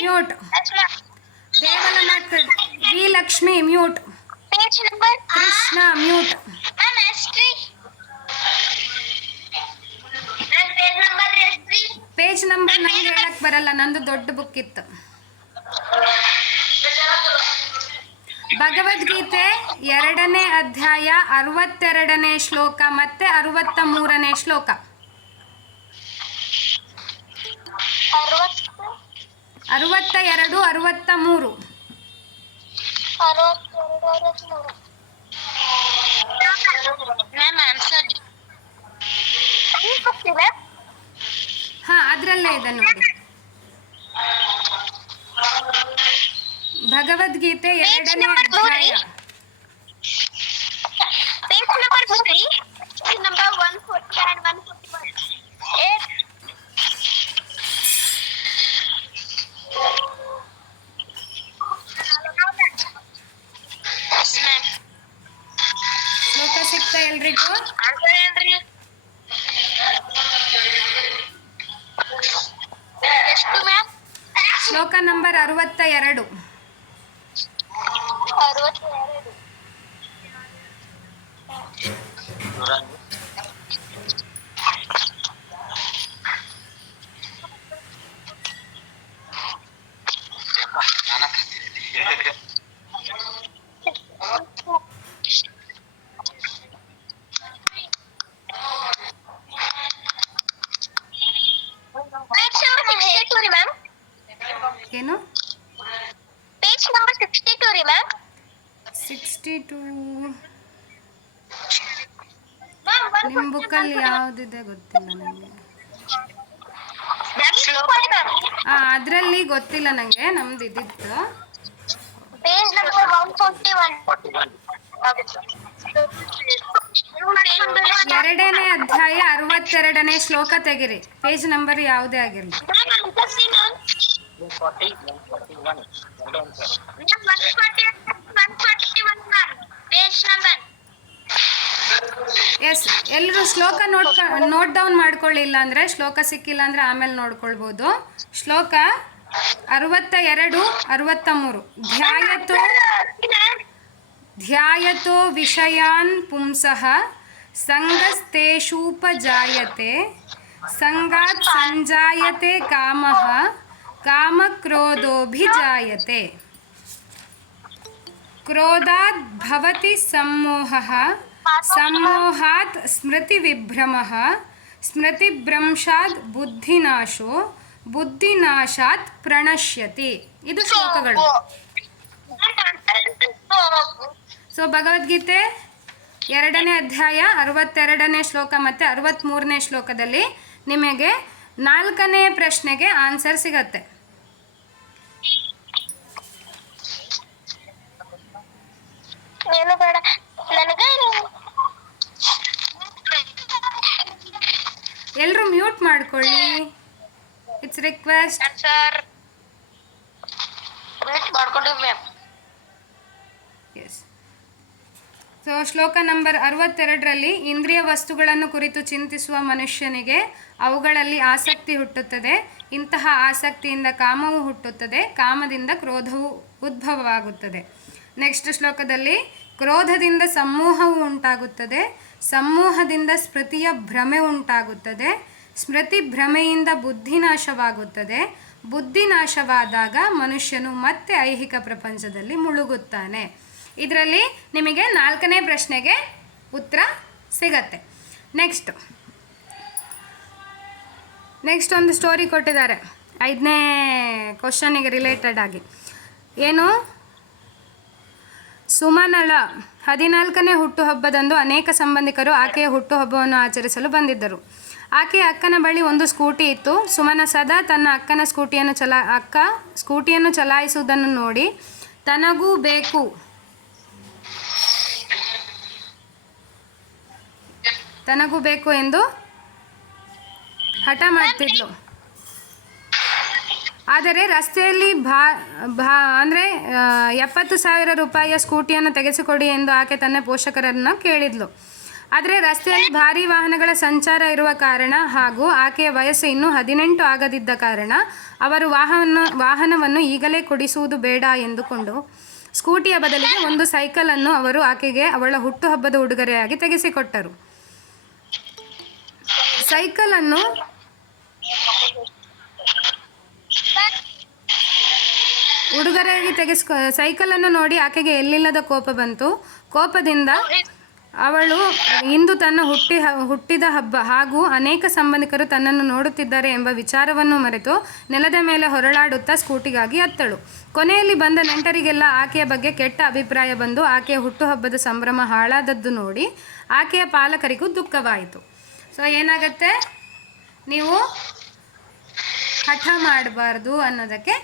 ಮ್ಯೂಟ್. ದೇವಲಮ್ಮ ಕಡಿ V Lakshmi mute. Page number Krishna mute. Ma'am ಎಷ್ಟ್ರಿ? ಮ್ಯಾಮ್ ಪೇಜ್ ನಂಬರ್ ಎಷ್ಟ್ರಿ? ಪೇಜ್ ನಂಬರ್ ನಂಗೆ ಹೇಳಕ್ ಬರಲ್ಲ, ನಂದು ದೊಡ್ಡ ಬುಕ್ ಇತ್ತು. ಭಗವದ್ಗೀತೆ 2ನೇ ಅಧ್ಯಾಯ 62ನೇ ಶ್ಲೋಕ ಮತ್ತೆ 63ನೇ ಶ್ಲೋಕ. 62, 63. ಮ್ಯಾಮ್ ಆನ್ಸರ್ ಹಾ, ಅದರಲ್ಲೇ ಇದೆ ನೋಡಿ. ಭಗವದ್ಗೀತೆ 2ನೇ ಅಧ್ಯಾಯ. Page number 3, number 140 and 141. ಶ್ಲೋಕ ಸಿಗ್ತಾ ಎಲ್ರಿಗೂ? ಎಷ್ಟು ಮ್ಯಾಮ್? ಶ್ಲೋಕ ನಂಬರ್ 62. 62. ಏನು? ಪೇಜ್ ನಂಬರ್ 62 ರೀ ಮ್ಯಾಮ್. 62 ನಿಮ್ಮ ಬುಕ್ಕಲ್ಲಿ ಯಾವುದಿದೆ ಗೊತ್ತಿಲ್ಲ ನನಗೆ. ಅದರಲ್ಲಿ ಗೊತ್ತಿಲ್ಲ ನನಗೆ, ನಮ್ದು ಇದಿತ್ತು. Page number 141. 2ನೇ ಅಧ್ಯಾಯ 62ನೇ ಶ್ಲೋಕ ತೆಗಿರಿ. ಪೇಜ್ ನಂಬರ್ ಯಾವುದೇ ಆಗಿರಲಿ. ಎಸ್. ಎಲ್ಲರೂ ಶ್ಲೋಕ ನೋಟ್ ಡೌನ್ ಮಾಡ್ಕೊಳ್ಳಿಲ್ಲ ಅಂದರೆ, ಶ್ಲೋಕ ಸಿಕ್ಕಿಲ್ಲ ಅಂದರೆ ಆಮೇಲೆ ನೋಡ್ಕೊಳ್ಬೋದು. ಶ್ಲೋಕ 62, 63. ಧ್ಯಾಯತೋ ವಿಷಯಾನ್ ಪುಂಸಃ ಸಂಗಸ್ತೇಷೂಪಜಾಯತೆ ಸಂಗಾತ್ ಸಂಜಾಯತೆ ಕಾಮಃ ಕಾಮಕ್ರೋಧೋಭಿಜಾಯತೆ ಕ್ರೋಧಾತ್ ಭವತಿ ಸಮ್ಮೋಹಃ ಸಮ್ಮೋಹಾತ್ ಸ್ಮೃತಿವಿಭ್ರಮಃ ಸ್ಮೃತಿಭ್ರಂಶಾತ್ ಬುದ್ಧಿನಾಶೋ ಬುದ್ಧಿನಾಶಾತ್ ಪ್ರಣಶ್ಯತಿ. ಇದು ಶ್ಲೋಕಗಳು. ಸೊ ಭಗವದ್ಗೀತೆ 2ನೇ ಅಧ್ಯಾಯ 62ನೇ ಶ್ಲೋಕ ಮತ್ತು 63ನೇ ಶ್ಲೋಕದಲ್ಲಿ ನಿಮಗೆ 4ನೇ ಪ್ರಶ್ನೆಗೆ ಆನ್ಸರ್ ಸಿಗತ್ತೆ. ಎಲ್ಲರೂ ಮ್ಯೂಟ್ ಮಾಡ್ಕೊಳ್ಳಿ, ಇಟ್ಸ್ ರಿಕ್ವೆಸ್ಟ್. ಎಸ್. ಸೊ ಶ್ಲೋಕ ನಂಬರ್ 62ರಲ್ಲಿ ಇಂದ್ರಿಯ ವಸ್ತುಗಳನ್ನು ಕುರಿತು ಚಿಂತಿಸುವ ಮನುಷ್ಯನಿಗೆ ಅವುಗಳಲ್ಲಿ ಆಸಕ್ತಿ ಹುಟ್ಟುತ್ತದೆ. ಇಂತಹ ಆಸಕ್ತಿಯಿಂದ ಕಾಮವು ಹುಟ್ಟುತ್ತದೆ. ಕಾಮದಿಂದ ಕ್ರೋಧವು ಉದ್ಭವವಾಗುತ್ತದೆ. ನೆಕ್ಸ್ಟ್ ಶ್ಲೋಕದಲ್ಲಿ ಕ್ರೋಧದಿಂದ ಸಮೂಹವು ಉಂಟಾಗುತ್ತದೆ. ಸಮೂಹದಿಂದ ಸ್ಮೃತಿಯ ಭ್ರಮೆ ಉಂಟಾಗುತ್ತದೆ. ಸ್ಮೃತಿ ಭ್ರಮೆಯಿಂದ ಬುದ್ಧಿ ನಾಶವಾಗುತ್ತದೆ. ಬುದ್ಧಿ ನಾಶವಾದಾಗ ಮನುಷ್ಯನು ಮತ್ತೆ ಐಹಿಕ ಪ್ರಪಂಚದಲ್ಲಿ ಮುಳುಗುತ್ತಾನೆ. ಇದರಲ್ಲಿ ನಿಮಗೆ 4ನೇ ಪ್ರಶ್ನೆಗೆ ಉತ್ತರ ಸಿಗತ್ತೆ. ನೆಕ್ಸ್ಟ್ ಒಂದು ಸ್ಟೋರಿ ಕೊಟ್ಟಿದ್ದಾರೆ 5ನೇ ಕ್ವಶನಿಗೆ ರಿಲೇಟೆಡ್ ಆಗಿ. ಏನು? ಸುಮನಳ 14ನೇ ಹುಟ್ಟುಹಬ್ಬದಂದು ಅನೇಕ ಸಂಬಂಧಿಕರು ಆಕೆಯ ಹುಟ್ಟುಹಬ್ಬವನ್ನು ಆಚರಿಸಲು ಬಂದಿದ್ದರು. ಆಕೆಯ ಅಕ್ಕನ ಬಳಿ ಒಂದು ಸ್ಕೂಟಿ ಇತ್ತು. ಸುಮನ ಸದಾ ತನ್ನ ಅಕ್ಕನ ಸ್ಕೂಟಿಯನ್ನು ಚಲಾಯಿಸುವುದನ್ನು ನೋಡಿ ತನಗೂ ಬೇಕು ಎಂದು ಹಠ ಮಾಡ್ತಿದ್ಲು. ಆದರೆ ರಸ್ತೆಯಲ್ಲಿ ಅಂದರೆ 70,000 ರೂಪಾಯಿಯ ಸ್ಕೂಟಿಯನ್ನು ತೆಗೆಸಿಕೊಡಿ ಎಂದು ಆಕೆ ತನ್ನ ಪೋಷಕರನ್ನು ಕೇಳಿದ್ಲು. ಆದರೆ ರಸ್ತೆಯಲ್ಲಿ ಭಾರೀ ವಾಹನಗಳ ಸಂಚಾರ ಇರುವ ಕಾರಣ ಹಾಗೂ ಆಕೆಯ ವಯಸ್ಸು ಇನ್ನೂ 18 ಆಗದಿದ್ದ ಕಾರಣ ಅವರು ವಾಹನವನ್ನು ಈಗಲೇ ಕೊಡಿಸುವುದು ಬೇಡ ಎಂದುಕೊಂಡು ಸ್ಕೂಟಿಯ ಬದಲಿಗೆ ಒಂದು ಸೈಕಲನ್ನು ಅವರು ಆಕೆಗೆ ಅವಳ ಹುಟ್ಟುಹಬ್ಬದ ಉಡುಗೊರೆಯಾಗಿ ತೆಗೆಸಿಕೊಟ್ಟರು. ಸೈಕಲನ್ನು ನೋಡಿ ಆಕೆಗೆ ಎಲ್ಲಿಲ್ಲದ ಕೋಪ ಬಂತು. ಕೋಪದಿಂದ ಅವಳು ಇಂದು ತನ್ನ ಹುಟ್ಟಿದ ಹಬ್ಬ ಹಾಗೂ ಅನೇಕ ಸಂಬಂಧಿಕರು ತನ್ನನ್ನು ನೋಡುತ್ತಿದ್ದಾರೆ ಎಂಬ ವಿಚಾರವನ್ನು ಮರೆತು ನೆಲದ ಮೇಲೆ ಹೊರಳಾಡುತ್ತಾ ಸ್ಕೂಟಿಗಾಗಿ ಹತ್ತಳು. ಕೊನೆಯಲ್ಲಿ ಬಂದ ನೆಂಟರಿಗೆಲ್ಲ ಆಕೆಯ ಬಗ್ಗೆ ಕೆಟ್ಟ ಅಭಿಪ್ರಾಯ ಬಂದು ಆಕೆಯ ಹುಟ್ಟುಹಬ್ಬದ ಸಂಭ್ರಮ ಹಾಳಾದದ್ದು ನೋಡಿ ಆಕೆಯ ಪಾಲಕರಿಗೂ ದುಃಖವಾಯಿತು. ಸೊ ಏನಾಗುತ್ತೆ, ನೀವು ಹಠ ಮಾಡಬಾರ್ದು ಅನ್ನೋದಕ್ಕೆ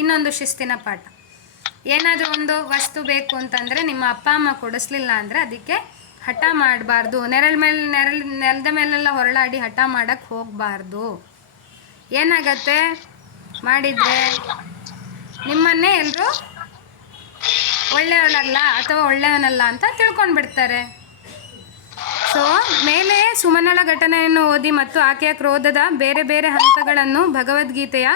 ಇನ್ನೊಂದು ಶಿಸ್ತಿನ ಪಾಠ. ಏನಾದರೂ ಒಂದು ವಸ್ತು ಬೇಕು ಅಂತಂದರೆ ನಿಮ್ಮ ಅಪ್ಪ ಅಮ್ಮ ಕೊಡಿಸ್ಲಿಲ್ಲ ಅಂದರೆ ಅದಕ್ಕೆ ಹಠ ಮಾಡಬಾರ್ದು. ನೆಲದ ಮೇಲೆಲ್ಲ ಹೊರಳಾಡಿ ಹಠ ಮಾಡೋಕ್ಕೆ ಹೋಗಬಾರ್ದು. ಏನಾಗತ್ತೆ ಮಾಡಿದರೆ ನಿಮ್ಮನ್ನೇ ಎಲ್ಲರೂ ಒಳ್ಳೆಯವಳಲ್ಲ ಅಥವಾ ಒಳ್ಳೆಯವನಲ್ಲ ಅಂತ ತಿಳ್ಕೊಂಡ್ಬಿಡ್ತಾರೆ. ಸೊ ಮೇಲೆ ಸುಮನಳ ಘಟನೆಯನ್ನು ಓದಿ ಮತ್ತು ಆಕೆಯ ಕ್ರೋಧದ ಬೇರೆ ಬೇರೆ ಹಂತಗಳನ್ನು ಭಗವದ್ಗೀತೆಯ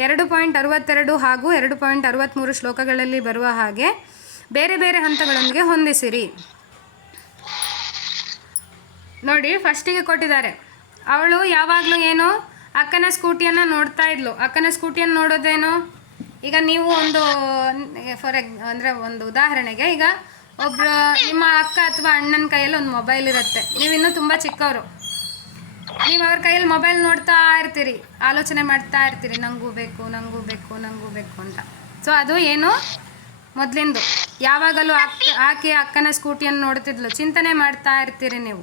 2.62 ಹಾಗೂ 2.63 ಶ್ಲೋಕಗಳಲ್ಲಿ ಬರುವ ಹಾಗೆ ಬೇರೆ ಬೇರೆ ಹಂತಗಳೊಂದಿಗೆ ಹೊಂದಿಸಿರಿ. ನೋಡಿ, ಫಸ್ಟಿಗೆ ಕೊಟ್ಟಿದ್ದಾರೆ. ಅವಳು ಯಾವಾಗಲೂ ಏನು ಅಕ್ಕನ ಸ್ಕೂಟಿಯನ್ನು ನೋಡ್ತಾ ಇದ್ಲು. ಅಕ್ಕನ ಸ್ಕೂಟಿಯನ್ನು ನೋಡೋದೇನು, ಈಗ ನೀವು ಒಂದು ಒಂದು ಉದಾಹರಣೆಗೆ, ಈಗ ಒಬ್ಬರು ನಿಮ್ಮ ಅಕ್ಕ ಅಥವಾ ಅಣ್ಣನ ಕೈಯಲ್ಲಿ ಒಂದು ಮೊಬೈಲ್ ಇರುತ್ತೆ. ನೀವಿನ್ನೂ ತುಂಬ ಚಿಕ್ಕವರು, ನೀವು ಅವ್ರ ಕೈಯಲ್ಲಿ ಮೊಬೈಲ್ ನೋಡ್ತಾ ಇರ್ತೀರಿ, ಆಲೋಚನೆ ಮಾಡ್ತಾ ಇರ್ತೀರಿ, ನನಗೂ ಬೇಕು ಅಂತ. ಸೊ ಅದು ಏನು ಮೊದಲಿಂದು. ಯಾವಾಗಲೂ ಆಕೆಯ ಅಕ್ಕನ ಸ್ಕೂಟಿಯನ್ನು ನೋಡ್ತಿದ್ಲು, ಚಿಂತನೆ ಮಾಡ್ತಾ ಇರ್ತೀರಿ ನೀವು.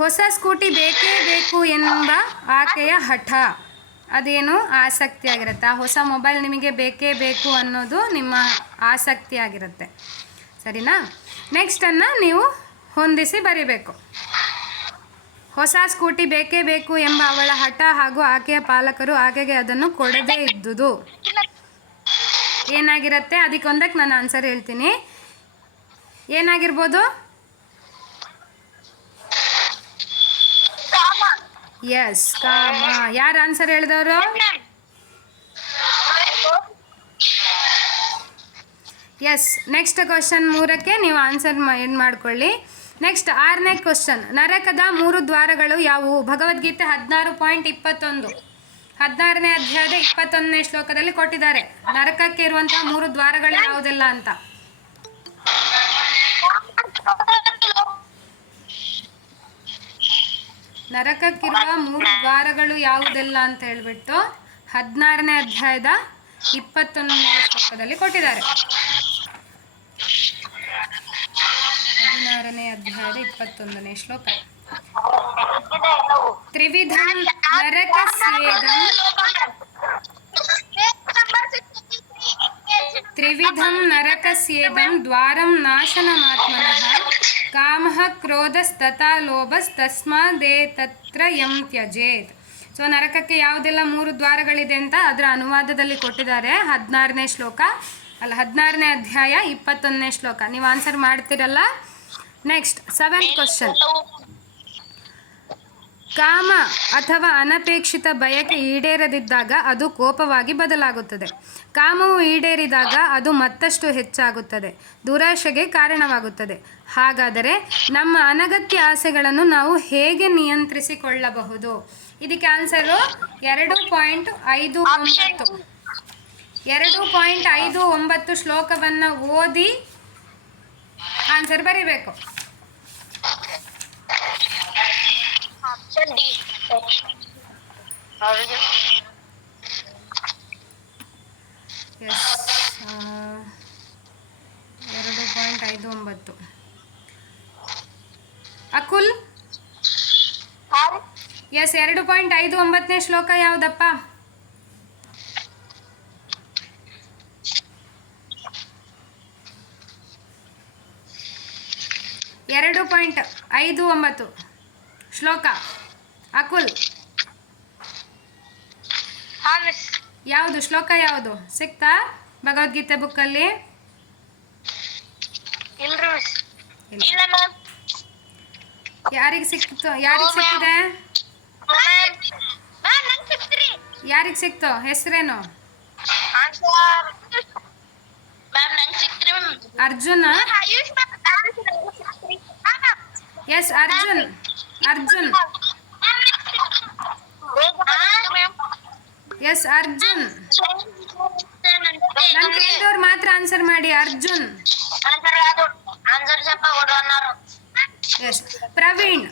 ಹೊಸ ಸ್ಕೂಟಿ ಬೇಕೇ ಬೇಕು ಎಂಬ ಆಕೆಯ ಹಠ, ಅದೇನು ಆಸಕ್ತಿ ಆಗಿರುತ್ತೆ. ಆ ಹೊಸ ಮೊಬೈಲ್ ನಿಮಗೆ ಬೇಕೇ ಬೇಕು ಅನ್ನೋದು ನಿಮ್ಮ ಆಸಕ್ತಿ ಆಗಿರುತ್ತೆ. ಸರಿನಾ? ನೆಕ್ಸ್ಟನ್ನು ನೀವು ಹೊಂದಿಸಿ ಬರೀಬೇಕು. ಹೊಸ ಸ್ಕೂಟಿ ಬೇಕೇ ಬೇಕು ಎಂಬ ಅವಳ ಹಠ ಹಾಗೂ ಆಕೆಯ ಪಾಲಕರು ಆಕೆಗೆ ಅದನ್ನು ಕೊಡದೇ ಇದ್ದುದು ಏನಾಗಿರುತ್ತೆ. ಅದಕ್ಕೊಂದಕ್ಕೆ ನಾನು ಆನ್ಸರ್ ಹೇಳ್ತೀನಿ. ಏನಾಗಿರ್ಬೋದು? ಎಸ್, ಕಾಮ. ಯಾರು ಆನ್ಸರ್ ಹೇಳಿದವರು? ಎಸ್. ನೆಕ್ಸ್ಟ್ ಕ್ವಶನ್ 3ಕ್ಕೆ ನೀವು ಆನ್ಸರ್ ಏನು ಮಾಡ್ಕೊಳ್ಳಿ. ನೆಕ್ಸ್ಟ್ 6ನೇ ಕ್ವಶನ್, ನರಕದ 3 ದ್ವಾರಗಳು ಯಾವುವು? ಭಗವದ್ಗೀತೆ 16.21 16ನೇ ಅಧ್ಯಾಯದ 21ನೇ ಶ್ಲೋಕದಲ್ಲಿ ಕೊಟ್ಟಿದ್ದಾರೆ. ನರಕಕ್ಕೆ ಇರುವಂತಹ 3 ದ್ವಾರಗಳು ಯಾವುದೆಲ್ಲ ಅಂತ. ನರಕಕ್ಕಿರುವ 3 ದ್ವಾರಗಳು ಯಾವುದೆಲ್ಲ ಅಂತ ಹೇಳ್ಬಿಟ್ಟು 16ನೇ ಅಧ್ಯಾಯದ 21ನೇ ಶ್ಲೋಕದಲ್ಲಿ ಕೊಟ್ಟಿದ್ದಾರೆ. 16ನೇ ಅಧ್ಯಾಯದ 21ನೇ ಶ್ಲೋಕ. ತ್ರಿವಿಧಂ ನರಕಸ್ಯೇದಂ ದ್ವಾರಂ ನಾಶನಮಾತ್ಮನಃ ಕಾಮಃ ಕ್ರೋಧಸ್ತಥಾ ಲೋಭಸ್ತಸ್ಮಾದೇತತ್ರ ಯಂ ತ್ಯಜೇತ್. ಸೊ ನರಕಕ್ಕೆ ಯಾವುದೆಲ್ಲ 3 ದ್ವಾರಗಳಿದೆ ಅಂತ ಅದರ ಅನುವಾದದಲ್ಲಿ ಕೊಟ್ಟಿದ್ದಾರೆ. 16ನೇ ಅಧ್ಯಾಯ 21ನೇ ಶ್ಲೋಕ. ನೀವು ಆನ್ಸರ್ ಮಾಡ್ತಿರಲ್ಲ. Next 7th question. ಕಾಮ ಅಥವಾ ಅನಪೇಕ್ಷಿತ ಬಯಕೆ ಈಡೇರದಿದ್ದಾಗ ಅದು ಕೋಪವಾಗಿ ಬದಲಾಗುತ್ತದೆ. ಕಾಮವು ಈಡೇರಿದಾಗ ಅದು ಮತ್ತಷ್ಟು ಹೆಚ್ಚಾಗುತ್ತದೆ, ದುರಾಶೆಗೆ ಕಾರಣವಾಗುತ್ತದೆ. ಹಾಗಾದರೆ ನಮ್ಮ ಅನಗತ್ಯ ಆಸೆಗಳನ್ನು ನಾವು ಹೇಗೆ ನಿಯಂತ್ರಿಸಿಕೊಳ್ಳಬಹುದು? ಇದಕ್ಕೆ ಆನ್ಸರು 2.59. 2.59 ಶ್ಲೋಕವನ್ನು ಓದಿ ಆನ್ಸರ್ ಬರೀಬೇಕು. Option D. Yes 2.59. Akul, yes 2.59ನೇ ಶ್ಲೋಕ ಯಾವುದಪ್ಪ? 2.59 ಶ್ಲೋಕ. ಅಕುಲ್, ಯಾವುದು ಶ್ಲೋಕ? ಯಾವುದು ಸಿಕ್ತಾ ಭಗವದ್ಗೀತೆ ಬುಕ್ಕಲ್ಲಿ? ಇಲ್ಲ ಮ್ಯಾಮ್. ಯಾರಿಗೆ ಸಿಕ್ತು? ಯಾರಿಗೆ ಸಿಕ್ಕಿದೆ? ಯಾರಿಗೆ ಸಿಕ್ತು? ಹೆಸರೇನು? ಅರ್ಜುನ. ಎಸ್ ಅರ್ಜುನ್. ಅರ್ಜುನ್. ಎಸ್ ಅರ್ಜುನ್. ನಾನು ಕೇಳಿದವ್ರು ಮಾತ್ರ ಆನ್ಸರ್ ಮಾಡಿ. ಅರ್ಜುನ್. ಎಸ್ ಪ್ರವೀಣ್.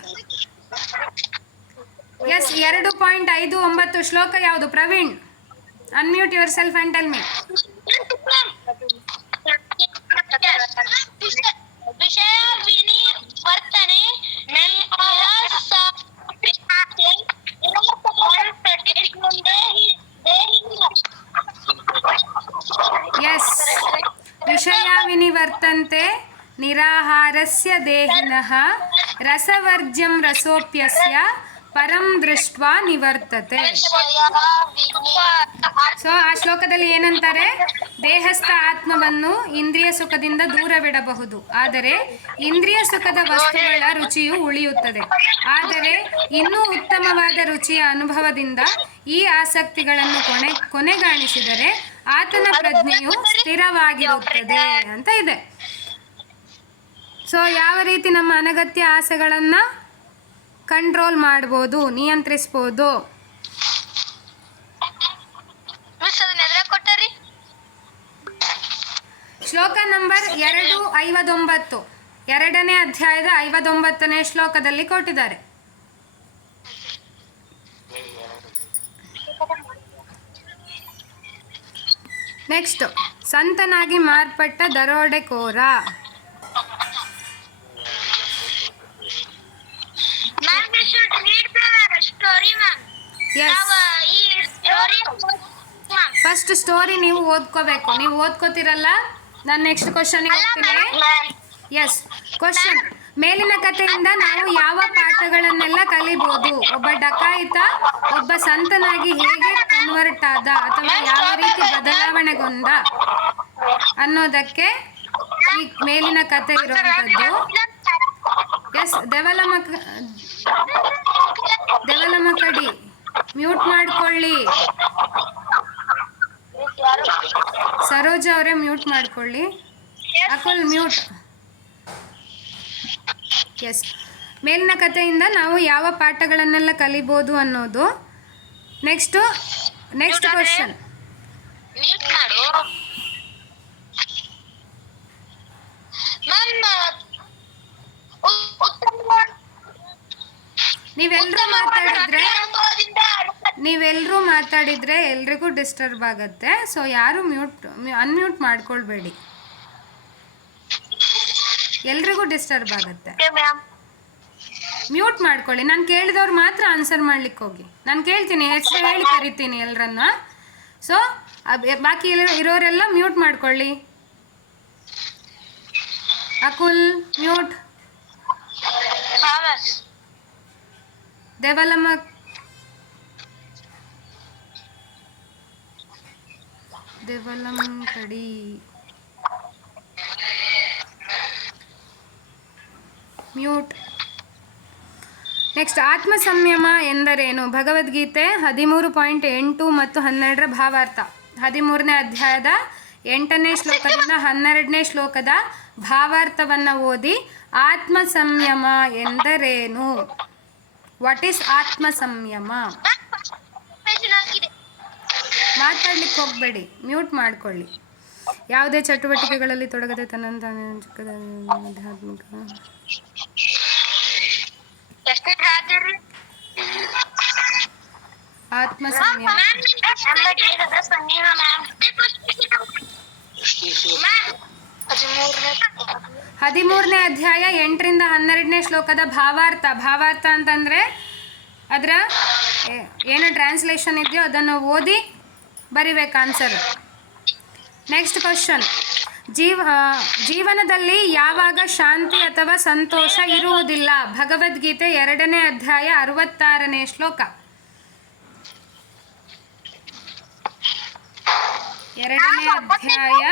ಎಸ್ 2.59 ಶ್ಲೋಕ ಯಾವುದು? Praveen, unmute your self and tell me. ವಿಷಯ ವಿನಿವರ್ತನೆ ಎಸ್ ವಿಷಯ ವಿನಿವರ್ತಂತೆ ನಿರಾಹಾರಸ್ಯ ದೇಹಿನಃ ರಸವರ್ಜ್ಯಂ ರಸೋಪ್ಯಸ್ಯ ಪರಂ ದೃಷ್ಟ್ವಾ ನಿವರ್ತತೆ. ಸೊ ಆ ಶ್ಲೋಕದಲ್ಲಿ ಏನಂತಾರೆ? ದೇಹಸ್ಥ ಆತ್ಮವನ್ನು ಇಂದ್ರಿಯ ಸುಖದಿಂದ ದೂರವಿಡಬಹುದು, ಆದರೆ ಇಂದ್ರಿಯ ಸುಖದ ವಸ್ತುಗಳ ರುಚಿಯು ಉಳಿಯುತ್ತದೆ. ಆದರೆ ಇನ್ನೂ ಉತ್ತಮವಾದ ರುಚಿಯ ಅನುಭವದಿಂದ ಈ ಆಸಕ್ತಿಗಳನ್ನು ಕೊನೆಗಾಣಿಸಿದರೆ ಆತನ ಪ್ರಜ್ಞೆಯು ಸ್ಥಿರವಾಗಿರುತ್ತದೆ ಅಂತ ಇದೆ. ಸೊ ಯಾವ ರೀತಿ ನಮ್ಮ ಅನಗತ್ಯ ಆಸೆಗಳನ್ನು ಕಂಟ್ರೋಲ್ ಮಾಡ್ಬೋದು, ನಿಯಂತ್ರಿಸ್ಬೋದು? ಶ್ಲೋಕ ನಂಬರ್ 259, 2ನೇ ಅಧ್ಯಾಯದ 59ನೇ ಶ್ಲೋಕದಲ್ಲಿ ಕೊಟ್ಟಿದ್ದಾರೆ. ನೆಕ್ಸ್ಟ್, ಸಂತನಾಗಿ ಮಾರ್ಪಟ್ಟ ದರೋಡೆಕೋರ. ಫಸ್ಟ್ ಸ್ಟೋರಿ ನೀವು ಓದ್ಕೋಬೇಕು. ನೀವು ಓದ್ಕೋತಿರಲ್ಲ, ನಾನು ನೆಕ್ಸ್ಟ್ ಕ್ವಶನ್ ಹೋಗ್ತೀನಿ. ಎಸ್ ಕ್ವಶನ್: ಮೇಲಿನ ಕಥೆಯಿಂದ ನಾವು ಯಾವ ಪಾಠಗಳನ್ನೆಲ್ಲ ಕಲಿಬಹುದು? ಒಬ್ಬ ಡಕಾಯಿತ ಒಬ್ಬ ಸಂತನಾಗಿ ಹೇಗೆ ಕನ್ವರ್ಟ್ ಆದ ಅಥವಾ ಯಾವ ರೀತಿ ಬದಲಾವಣೆಗೊಂಡ ಅನ್ನೋದಕ್ಕೆ ಈ ಮೇಲಿನ ಕಥೆ ಇರುವಂಥದ್ದು. ಎಸ್ ದೇವಲಮಕಡಿ ಮ್ಯೂಟ್ ಮಾಡ್ಕೊಳ್ಳಿ. ಸರೋಜ ಅವರೇ ಮ್ಯೂಟ್ ಮಾಡ್ಕೊಳ್ಳಿ. ಅಕುಲ್ ಮ್ಯೂಟ್. ಎಸ್ ಮೇಲಿನ ಕಥೆಯಿಂದ ನಾವು ಯಾವ ಪಾಠಗಳನ್ನೆಲ್ಲ ಕಲಿಬೋದು ಅನ್ನೋದು. ನೆಕ್ಸ್ಟ್ ಕ್ವಶನ್: ನೀವೆಲ್ಲರೂ ಮಾತಾಡಿದ್ರೆ ಎಲ್ರಿಗೂ ಡಿಸ್ಟರ್ಬ್ ಆಗುತ್ತೆ. ಸೊ ಯಾರು ಅನ್ಮ್ಯೂಟ್ ಮಾಡ್ಕೊಳ್ಬೇಡಿ, ಎಲ್ರಿಗೂ ಡಿಸ್ಟರ್ಬ್ ಆಗುತ್ತೆ. ಮ್ಯೂಟ್ ಮಾಡ್ಕೊಳ್ಳಿ. ನಾನು ಕೇಳಿದವ್ರು ಮಾತ್ರ ಆನ್ಸರ್ ಮಾಡ್ಲಿಕ್ಕೆ ಹೋಗಿ. ನಾನು ಕೇಳ್ತೀನಿ, ಹೆಸರು ಹೇಳಿ ಕರಿತೀನಿ ಎಲ್ಲರನ್ನ. ಸೊ ಬಾಕಿ ಇರೋರೆಲ್ಲ ಮ್ಯೂಟ್ ಮಾಡ್ಕೊಳ್ಳಿ. ಅಕುಲ್ ಮ್ಯೂಟ್. ದೇವಲಂಕಡಿ ಮ್ಯೂಟ್. ನೆಕ್ಸ್ಟ್ ಆತ್ಮ ಸಂಯಮ ಎಂದರೇನು? ಭಗವದ್ಗೀತೆ 13.8 ಮತ್ತು 12ರ ಭಾವಾರ್ಥ. 13ನೇ ಅಧ್ಯಾಯದ 8ನೇ ಶ್ಲೋಕದಿಂದ 12ನೇ ಶ್ಲೋಕದ ಭಾವಾರ್ಥವನ್ನು ಓದಿ ಆತ್ಮ ಸಂಯಮ ಎಂದರೇನು, ವಾಟ್ ಈಸ್ ಆತ್ಮ ಸಂಯಮ? ಮಾತಾಡ್ಲಿಕ್ಕೆ ಹೋಗಬೇಡಿ, ಮ್ಯೂಟ್ ಮಾಡ್ಕೊಳ್ಳಿ. ಯಾವುದೇ ಚಟುವಟಿಕೆಗಳಲ್ಲಿ ತೊಡಗದೆ ತನ್ನಂತ ಆಧ್ಯಾತ್ಮಿಕ ಆತ್ಮ ಸಂಯಮ. 13ನೇ ಅಧ್ಯಾಯ 8ರಿಂದ 12ನೇ ಶ್ಲೋಕದ ಭಾವಾರ್ಥ. ಭಾವಾರ್ಥ ಅಂತಂದರೆ ಅದರ ಏನು ಟ್ರಾನ್ಸ್ಲೇಷನ್ ಇದೆಯೋ ಅದನ್ನು ಓದಿ ಬರಿಬೇಕು ಆನ್ಸರ್. ನೆಕ್ಸ್ಟ್ ಕ್ವಶನ್, ಜೀವನದಲ್ಲಿ ಯಾವಾಗ ಶಾಂತಿ ಅಥವಾ ಸಂತೋಷ ಇರುವುದಿಲ್ಲ? ಭಗವದ್ಗೀತೆ 2ನೇ ಅಧ್ಯಾಯ 66ನೇ ಶ್ಲೋಕ. 2ನೇ ಅಧ್ಯಾಯ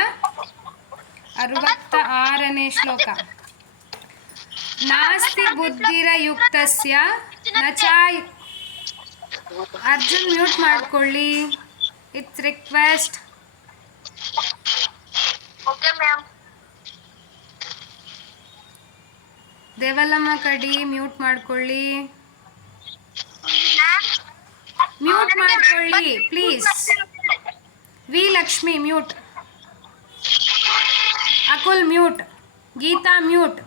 66ನೇ ಶ್ಲೋಕ. ನಾಸ್ತಿ ಬುದ್ಧಿರಯುಕ್ತಸ್ಯ ನಚಾಯ್. ಅರ್ಜುನ್ ಮ್ಯೂಟ್ ಮಾಡ್ಕೊಳ್ಳಿ, ಇಟ್ಸ್ ರಿಕ್ವೆಸ್ಟ್. ದೇವಲಮ್ಮ ಕಡಿ ಮ್ಯೂಟ್ ಮಾಡ್ಕೊಳ್ಳಿ, ಮ್ಯೂಟ್ ಮಾಡ್ಕೊಳ್ಳಿ please. V Lakshmi mute, Akul mute, Geeta mute.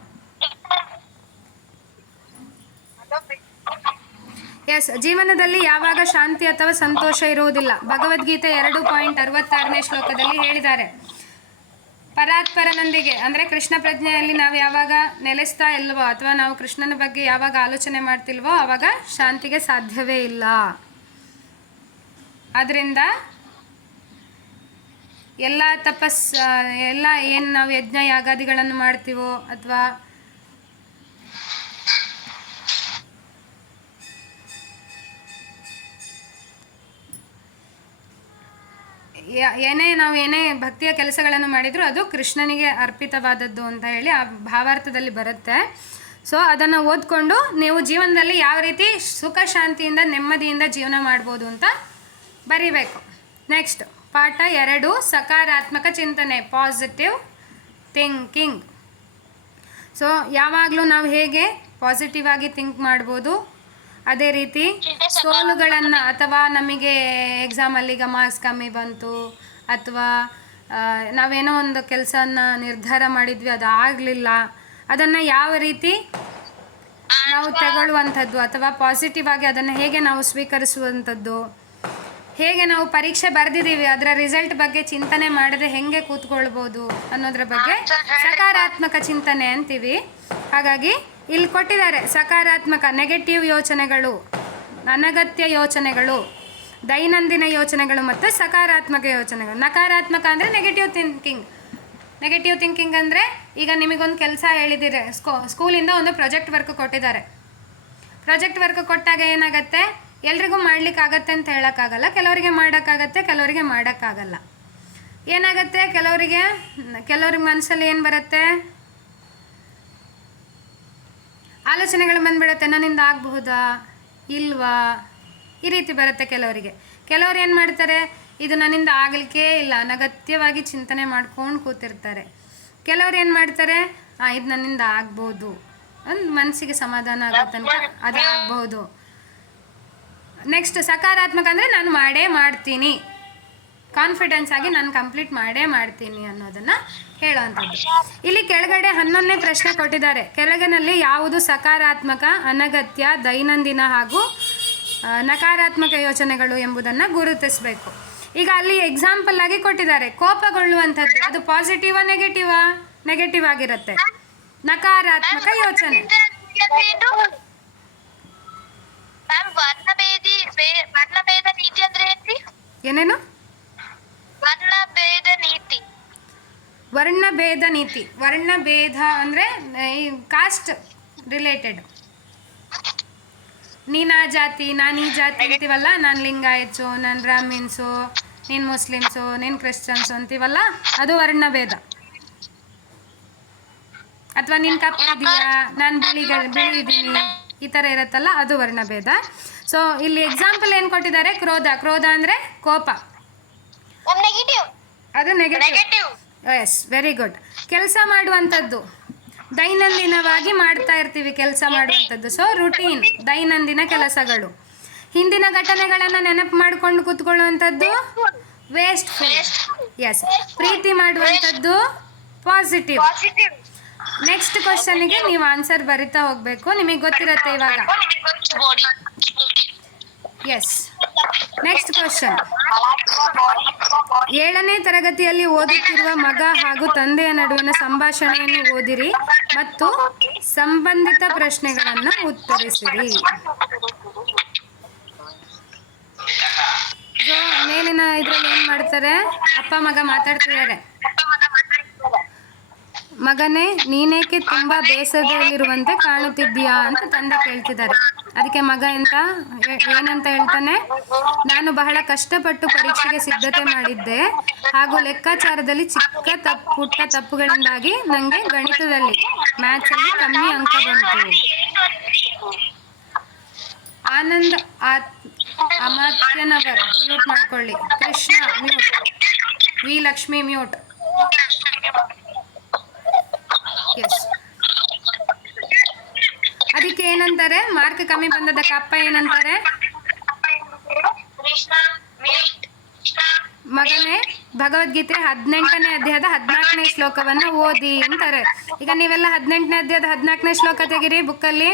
Yes, ಜೀವನದಲ್ಲಿ ಯಾವಾಗ ಶಾಂತಿ ಅಥವಾ ಸಂತೋಷ ಇರುವುದಿಲ್ಲ? ಭಗವದ್ಗೀತೆ 2.66ನೇ ಶ್ಲೋಕದಲ್ಲಿ ಹೇಳಿದ್ದಾರೆ. ಪರಾತ್ಪರನೊಂದಿಗೆ ಅಂದರೆ ಕೃಷ್ಣ ಪ್ರಜ್ಞೆಯಲ್ಲಿ ನಾವು ಯಾವಾಗ ನೆಲೆಸ್ತಾ ಇಲ್ವೋ ಅಥವಾ ನಾವು ಕೃಷ್ಣನ ಬಗ್ಗೆ ಯಾವಾಗ ಆಲೋಚನೆ ಮಾಡ್ತಿಲ್ವೋ ಆವಾಗ ಶಾಂತಿಗೆ ಸಾಧ್ಯವೇ ಇಲ್ಲ. ಆದ್ದರಿಂದ ಎಲ್ಲ ಎಲ್ಲ ಏನು ನಾವು ಯಜ್ಞ ಯಾಗಾದಿಗಳನ್ನು ಮಾಡ್ತೀವೋ ಅಥವಾ ಏನೇ ಭಕ್ತಿಯ ಕೆಲಸಗಳನ್ನು ಮಾಡಿದರೂ ಅದು ಕೃಷ್ಣನಿಗೆ ಅರ್ಪಿತವಾದದ್ದು ಅಂತ ಹೇಳಿ ಆ ಭಾವಾರ್ಥದಲ್ಲಿ ಬರುತ್ತೆ. ಸೊ ಅದನ್ನು ಓದ್ಕೊಂಡು ನೀವು ಜೀವನದಲ್ಲಿ ಯಾವ ರೀತಿ ಸುಖ ಶಾಂತಿಯಿಂದ ನೆಮ್ಮದಿಯಿಂದ ಜೀವನ ಮಾಡ್ಬೋದು ಅಂತ ಬರಿಬೇಕು. ನೆಕ್ಸ್ಟ್ ಪಾಠ 2, ಸಕಾರಾತ್ಮಕ ಚಿಂತನೆ, ಪಾಸಿಟಿವ್ ಥಿಂಕಿಂಗ್. ಸೊ ಯಾವಾಗಲೂ ನಾವು ಹೇಗೆ ಪಾಸಿಟಿವ್ ಆಗಿ ಥಿಂಕ್ ಮಾಡ್ಬೋದು, ಅದೇ ರೀತಿ ಸೋಲುಗಳನ್ನು ಅಥವಾ ನಮಗೆ ಎಕ್ಸಾಮಲ್ಲಿ ಈಗ ಮಾರ್ಕ್ಸ್ ಕಮ್ಮಿ ಬಂತು ಅಥವಾ ನಾವೇನೋ ಒಂದು ಕೆಲಸನ ನಿರ್ಧಾರ ಮಾಡಿದ್ವಿ ಅದು ಆಗಲಿಲ್ಲ, ಅದನ್ನು ಯಾವ ರೀತಿ ನಾವು ತಗೊಳ್ಳುವಂಥದ್ದು ಅಥವಾ ಪಾಸಿಟಿವ್ ಆಗಿ ಅದನ್ನು ಹೇಗೆ ನಾವು ಸ್ವೀಕರಿಸುವಂಥದ್ದು, ಹೇಗೆ ನಾವು ಪರೀಕ್ಷೆ ಬರೆದಿದ್ದೀವಿ ಅದರ ರಿಸಲ್ಟ್ ಬಗ್ಗೆ ಚಿಂತನೆ ಮಾಡದೆ ಹೇಗೆ ಕೂತ್ಕೊಳ್ಬೋದು ಅನ್ನೋದ್ರ ಬಗ್ಗೆ ಸಕಾರಾತ್ಮಕ ಚಿಂತನೆ ಅಂತೀವಿ. ಹಾಗಾಗಿ ಇಲ್ಲಿ ಕೊಟ್ಟಿದ್ದಾರೆ ಸಕಾರಾತ್ಮಕ, ನೆಗೆಟಿವ್ ಯೋಚನೆಗಳು, ಅನಗತ್ಯ ಯೋಚನೆಗಳು, ದೈನಂದಿನ ಯೋಚನೆಗಳು ಮತ್ತು ಸಕಾರಾತ್ಮಕ ಯೋಚನೆಗಳು. ನಕಾರಾತ್ಮಕ ಅಂದರೆ ನೆಗೆಟಿವ್ ಥಿಂಕಿಂಗ್. ನೆಗೆಟಿವ್ ಥಿಂಕಿಂಗ್ ಅಂದರೆ ಈಗ ನಿಮಗೊಂದು ಕೆಲಸ ಹೇಳಿದ್ದೀರಿ, ಸ್ಕೂಲಿಂದ ಒಂದು ಪ್ರಾಜೆಕ್ಟ್ ವರ್ಕ್ ಕೊಟ್ಟಿದ್ದಾರೆ. ಪ್ರಾಜೆಕ್ಟ್ ವರ್ಕ್ ಕೊಟ್ಟಾಗ ಏನಾಗುತ್ತೆ, ಎಲ್ರಿಗೂ ಮಾಡ್ಲಿಕ್ಕಾಗತ್ತೆ ಅಂತ ಹೇಳೋಕ್ಕಾಗಲ್ಲ, ಕೆಲವರಿಗೆ ಮಾಡೋಕ್ಕಾಗತ್ತೆ ಕೆಲವರಿಗೆ ಮಾಡೋಕ್ಕಾಗಲ್ಲ. ಏನಾಗುತ್ತೆ, ಕೆಲವ್ರಿಗೆ ಮನಸ್ಸಲ್ಲಿ ಏನು ಬರುತ್ತೆ, ಆಲೋಚನೆಗಳು ಬಂದುಬಿಡುತ್ತೆ, ನನ್ನಿಂದ ಆಗಬಹುದಾ ಇಲ್ವಾ ಈ ರೀತಿ ಬರುತ್ತೆ ಕೆಲವರಿಗೆ. ಕೆಲವ್ರು ಏನು ಮಾಡ್ತಾರೆ, ಇದು ನನ್ನಿಂದ ಆಗಲಿಕ್ಕೇ ಇಲ್ಲ, ಅನಗತ್ಯವಾಗಿ ಚಿಂತನೆ ಮಾಡ್ಕೊಂಡು ಕೂತಿರ್ತಾರೆ. ಕೆಲವ್ರು ಏನು ಮಾಡ್ತಾರೆ, ಇದು ನನ್ನಿಂದ ಆಗ್ಬೋದು, ಒಂದು ಮನಸ್ಸಿಗೆ ಸಮಾಧಾನ ಆಗುತ್ತೆ ಅಂತ ಅದು ಆಗ್ಬೋದು. ನೆಕ್ಸ್ಟ್ ಸಕಾರಾತ್ಮಕ ಅಂದರೆ ನಾನು ಮಾಡೇ ಮಾಡ್ತೀನಿ, ಕಾನ್ಫಿಡೆನ್ಸ್ ಆಗಿ ನಾನು ಕಂಪ್ಲೀಟ್ ಮಾಡೇ ಮಾಡ್ತೀನಿ ಅನ್ನೋದನ್ನು ಹೇಳೋವಂಥದ್ದು. ಇಲ್ಲಿ ಕೆಳಗಡೆ 11ನೇ ಪ್ರಶ್ನೆ ಕೊಟ್ಟಿದ್ದಾರೆ. ಕೆಳಗಿನಲ್ಲಿ ಯಾವುದು ಸಕಾರಾತ್ಮಕ, ಅನಗತ್ಯ, ದೈನಂದಿನ ಹಾಗೂ ನಕಾರಾತ್ಮಕ ಯೋಚನೆಗಳು ಎಂಬುದನ್ನು ಗುರುತಿಸಬೇಕು. ಈಗ ಅಲ್ಲಿ ಎಕ್ಸಾಂಪಲ್ ಆಗಿ ಕೊಟ್ಟಿದ್ದಾರೆ, ಕೋಪಗೊಳ್ಳುವಂಥದ್ದು ಅದು ಪಾಸಿಟಿವಾ ನೆಗೆಟಿವಾ? ನೆಗೆಟಿವ್ ಆಗಿರುತ್ತೆ. ನಕಾರಾತ್ಮಕ ಯೋಚನೆ ಏನೇನು? ವರ್ಣಭೇದ ನೀತಿ. ವರ್ಣಭೇದ ಅಂದರೆ ಈ ಕಾಸ್ಟ್ ರಿಲೇಟೆಡ್. ನೀನು ಆ ಜಾತಿ ನಾನು ಈ ಜಾತಿ ಅಂತೀವಲ್ಲ, ನಾನು ಲಿಂಗಾಯತ್ಸು, ನಾನು ಬ್ರಾಹ್ಮಿನ್ಸು, ನೀನು ಮುಸ್ಲಿಮ್ಸು, ನೀನು ಕ್ರಿಶ್ಚಿಯನ್ಸು ಅಂತೀವಲ್ಲ, ಅದು ವರ್ಣಭೇದ. ಅಥವಾ ನೀನು ಕಪ್ಪಿದೀಯಾ, ನಾನು ಬಿಳಿದ್ದೀನಿ, ಈ ಥರ ಇರುತ್ತಲ್ಲ ಅದು ವರ್ಣಭೇದ. ಸೊ ಇಲ್ಲಿ ಎಕ್ಸಾಂಪಲ್ ಏನು ಕೊಟ್ಟಿದ್ದಾರೆ, ಕ್ರೋಧ. ಕ್ರೋಧ ಅಂದರೆ ಕೋಪ, ನೆಗೆಟಿವ್. ಅದು ನೆಗೆಟಿವ್. S, very good. ಕೆಲಸ ಮಾಡುವಂಥದ್ದು, ದೈನಂದಿನವಾಗಿ ಮಾಡ್ತಾ ಇರ್ತೀವಿ ಕೆಲಸ ಮಾಡುವಂಥದ್ದು. ಸೊ ರುಟೀನ್, ದೈನಂದಿನ ಕೆಲಸಗಳು. ಹಿಂದಿನ ಘಟನೆಗಳನ್ನು ನೆನಪು ಮಾಡಿಕೊಂಡು ಕೂತ್ಕೊಳ್ಳುವಂಥದ್ದು ವೇಸ್ಟ್ಫುಲ್. ಎಸ್. ಪ್ರೀತಿ ಮಾಡುವಂಥದ್ದು ಪಾಸಿಟಿವ್. ನೆಕ್ಸ್ಟ್ ಕ್ವಶನ್ಗೆ ನೀವು ಆನ್ಸರ್ ಬರಿತಾ ಹೋಗಬೇಕು, ನಿಮಗೆ ಗೊತ್ತಿರುತ್ತೆ ಇವಾಗ. ಎಸ್. Next question. 7ನೇ ತರಗತಿಯಲ್ಲಿ ಓದುತ್ತಿರುವ ಮಗ ಹಾಗೂ ತಂದೆಯ ನಡುವಿನ ಸಂಭಾಷಣೆಯನ್ನು ಓದಿರಿ ಮತ್ತು ಸಂಬಂಧಿತ ಪ್ರಶ್ನೆಗಳನ್ನು ಉತ್ತರಿಸಿರಿ. ಸೊ ಮೇಲಿನ ಇದರಲ್ಲಿ ಏನು ಮಾಡ್ತಾರೆ, ಅಪ್ಪ ಮಗ ಮಾತಾಡ್ತಿದ್ದಾರೆ. ಮಗನೇ, ನೀನೇಕೆ ತುಂಬ ಬೇಸರದಲ್ಲಿರುವಂತೆ ಕಾಣುತ್ತಿದ್ದೀಯಾ ಅಂತ ತಂದೆ ಕೇಳ್ತಿದ್ದಾರೆ. ಅದಕ್ಕೆ ಮಗ ಏನಂತ ಹೇಳ್ತಾನೆ, ನಾನು ಬಹಳ ಕಷ್ಟಪಟ್ಟು ಪರೀಕ್ಷೆಗೆ ಸಿದ್ಧತೆ ಮಾಡಿದ್ದೆ ಹಾಗೂ ಲೆಕ್ಕಾಚಾರದಲ್ಲಿ ಪುಟ್ಟ ತಪ್ಪುಗಳಿಂದಾಗಿ ನನಗೆ ಗಣಿತದಲ್ಲಿ ಮ್ಯಾಥ್ಸಲ್ಲಿ ಕಮ್ಮಿ ಅಂಕ ಬಂತು. ಆನಂದ್ ಅಮಾತ್ಯನವರ್ ಮ್ಯೂಟ್ ಮಾಡ್ಕೊಳ್ಳಿ. Krishna mute. V Lakshmi mute. Yes. ಅದಕ್ಕೆ ಏನಂತಾರೆ, ಮಾರ್ಕ್ ಕಮ್ಮಿ ಬಂದದಕ್ಕೆ ಅಪ್ಪ ಏನಂತಾರೆ, ಮಗನೇ ಭಗವದ್ಗೀತೆ 18ನೇ ಅಧ್ಯಾಯದ 14ನೇ ಶ್ಲೋಕವನ್ನು ಓದಿ ಅಂತಾರೆ. ಈಗ ನೀವೆಲ್ಲ 18ನೇ ಅಧ್ಯಾಯದ 14ನೇ ಶ್ಲೋಕ ತೆಗಿರಿ ಬುಕ್ಕಲ್ಲಿ.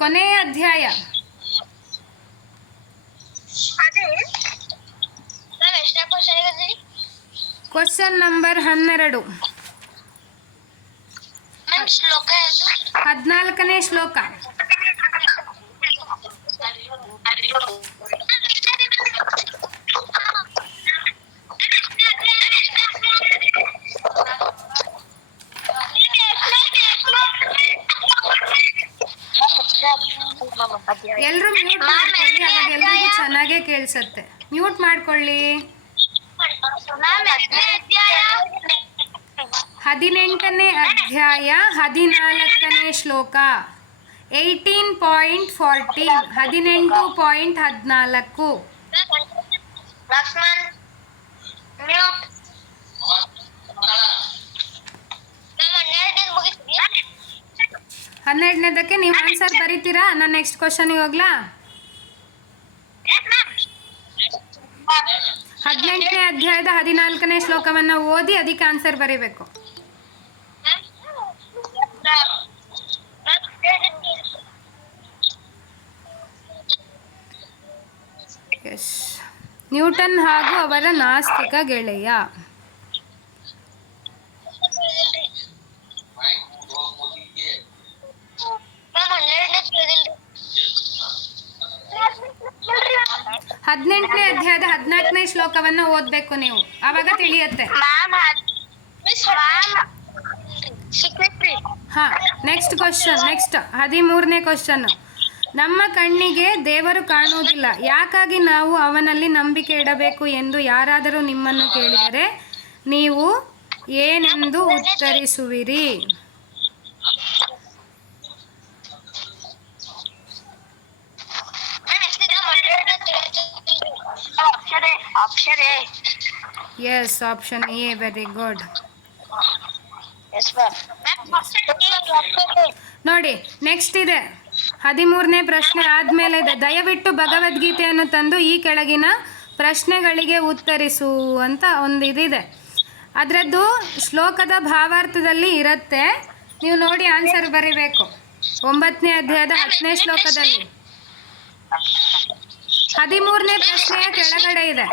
ಕೊನೆಯ ಅಧ್ಯಾಯ. Question number 12. 14ನೇ ಶ್ಲೋಕ. ಎಲ್ಲರೂ ಮ್ಯೂಟ್ ಮಾಡ್ಕೊಳ್ಳಿ, ಅವಾಗ ಎಲ್ರಿಗೂ ಚೆನ್ನಾಗೇ ಕೇಳಿಸುತ್ತೆ. ಮ್ಯೂಟ್ ಮಾಡ್ಕೊಳ್ಳಿ. 18ನೇ ಅಧ್ಯಾಯ 14ನೇ ಶ್ಲೋಕ. 18.14. 18.14. 12ನೇದಕ್ಕೆ ನೀವು ಆನ್ಸರ್ ಬರೀತೀರಾ? ನಾನು ನೆಕ್ಸ್ಟ್ ಕ್ವಶನ್ಗೆ ಹೋಗ್ಲಾ? 18ನೇ ಅಧ್ಯಾಯದ 14ನೇ ಶ್ಲೋಕವನ್ನು ಓದಿ ಅದಕ್ಕೆ ಆನ್ಸರ್ ಬರೀಬೇಕು. ಎಸ್. ನ್ಯೂಟನ್ ಹಾಗೂ ಅವರ ನಾಸ್ತಿಕ ಗೆಳೆಯ. ಹದಿನೆಂಟನೇ ಅಧ್ಯಾಯದ 14ನೇ ಶ್ಲೋಕವನ್ನು ಓದಬೇಕು ನೀವು, ಆವಾಗ ತಿಳಿಯುತ್ತೆ. ಹಾ, ನೆಕ್ಸ್ಟ್ ಕ್ವಶನ್. ನೆಕ್ಸ್ಟ್ 13ನೇ ಕ್ವಶನ್. ನಮ್ಮ ಕಣ್ಣಿಗೆ ದೇವರು ಕಾಣುವುದಿಲ್ಲ, ಯಾಕಾಗಿ ನಾವು ಅವನಲ್ಲಿ ನಂಬಿಕೆ ಇಡಬೇಕು ಎಂದು ಯಾರಾದರೂ ನಿಮ್ಮನ್ನು ಕೇಳಿದರೆ ನೀವು ಏನೆಂದು ಉತ್ತರಿಸುವಿರಿ? Yes, option A. Very good. ನೋಡಿ, ನೆಕ್ಸ್ಟ್ ಇದೆ 13ನೇ ಪ್ರಶ್ನೆ ಆದಮೇಲೆ ಇದೆ, ದಯವಿಟ್ಟು ಭಗವದ್ಗೀತೆಯನ್ನು ತಂದು ಈ ಕೆಳಗಿನ ಪ್ರಶ್ನೆಗಳಿಗೆ ಉತ್ತರಿಸು ಅಂತ ಒಂದು ಇದಿದೆ. ಅದರದ್ದು ಶ್ಲೋಕದ ಭಾವಾರ್ಥದಲ್ಲಿ ಇರುತ್ತೆ, ನೀವು ನೋಡಿ ಆನ್ಸರ್ ಬರೀಬೇಕು. 9ನೇ ಅಧ್ಯಾಯದ 10ನೇ ಶ್ಲೋಕದಲ್ಲಿ 13ನೇ ಪ್ರಶ್ನೆಯ ಕೆಳಗಡೆ ಇದೆ.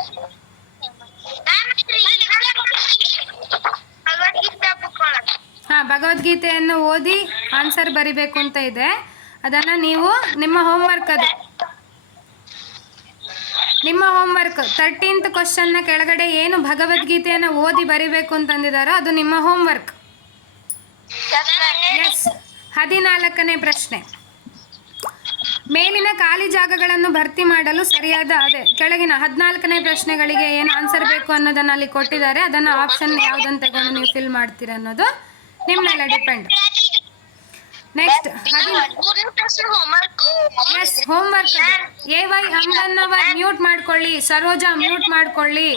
ಭಗವದ್ಗೀತೆಯನ್ನು ಓದಿ ಆನ್ಸರ್ ಬರಿಬೇಕು ಅಂತ ಇದೆ. ಅದನ್ನು ನೀವು ನಿಮ್ಮ ಹೋಮ್ವರ್ಕ್, ಅದು ನಿಮ್ಮ ಹೋಮ್ವರ್ಕ್ 13th ಕ್ವಶನ್ನ ಕೆಳಗಡೆ ಏನು ಭಗವದ್ಗೀತೆಯನ್ನು ಓದಿ ಬರಿಬೇಕು ಅಂತಂದಿದ್ದಾರೋ ಅದು ನಿಮ್ಮ ಹೋಮ್ವರ್ಕ್. ಎಸ್. 14ನೇ ಪ್ರಶ್ನೆ. ಮೇಲಿನ ಖಾಲಿ ಜಾಗಗಳನ್ನು ಭರ್ತಿ ಮಾಡಲು ಸರಿಯಾದ ಕೆಳಗಿನ 14ನೇ ಪ್ರಶ್ನೆಗಳಿಗೆ ಏನು ಆನ್ಸರ್ ಬೇಕು ಅನ್ನೋದನ್ನು ಅಲ್ಲಿ ಕೊಟ್ಟಿದ್ದಾರೆ. ಅದನ್ನು ಆಪ್ಷನ್ ಯಾವುದನ್ನು ತಗೊಂಡು ನೀವು ಫಿಲ್ ಮಾಡ್ತೀರ ಅನ್ನೋದು ನಿಮ್ಮ ಮೇಲೆ depend. Next homework yes homework AY Ambannavar mute ಮಾಡ್ಕೊಳ್ಳಿ, ಸರೋಜಾ ಮ್ಯೂಟ್ ಮಾಡ್ಕೊಳ್ಳಿ,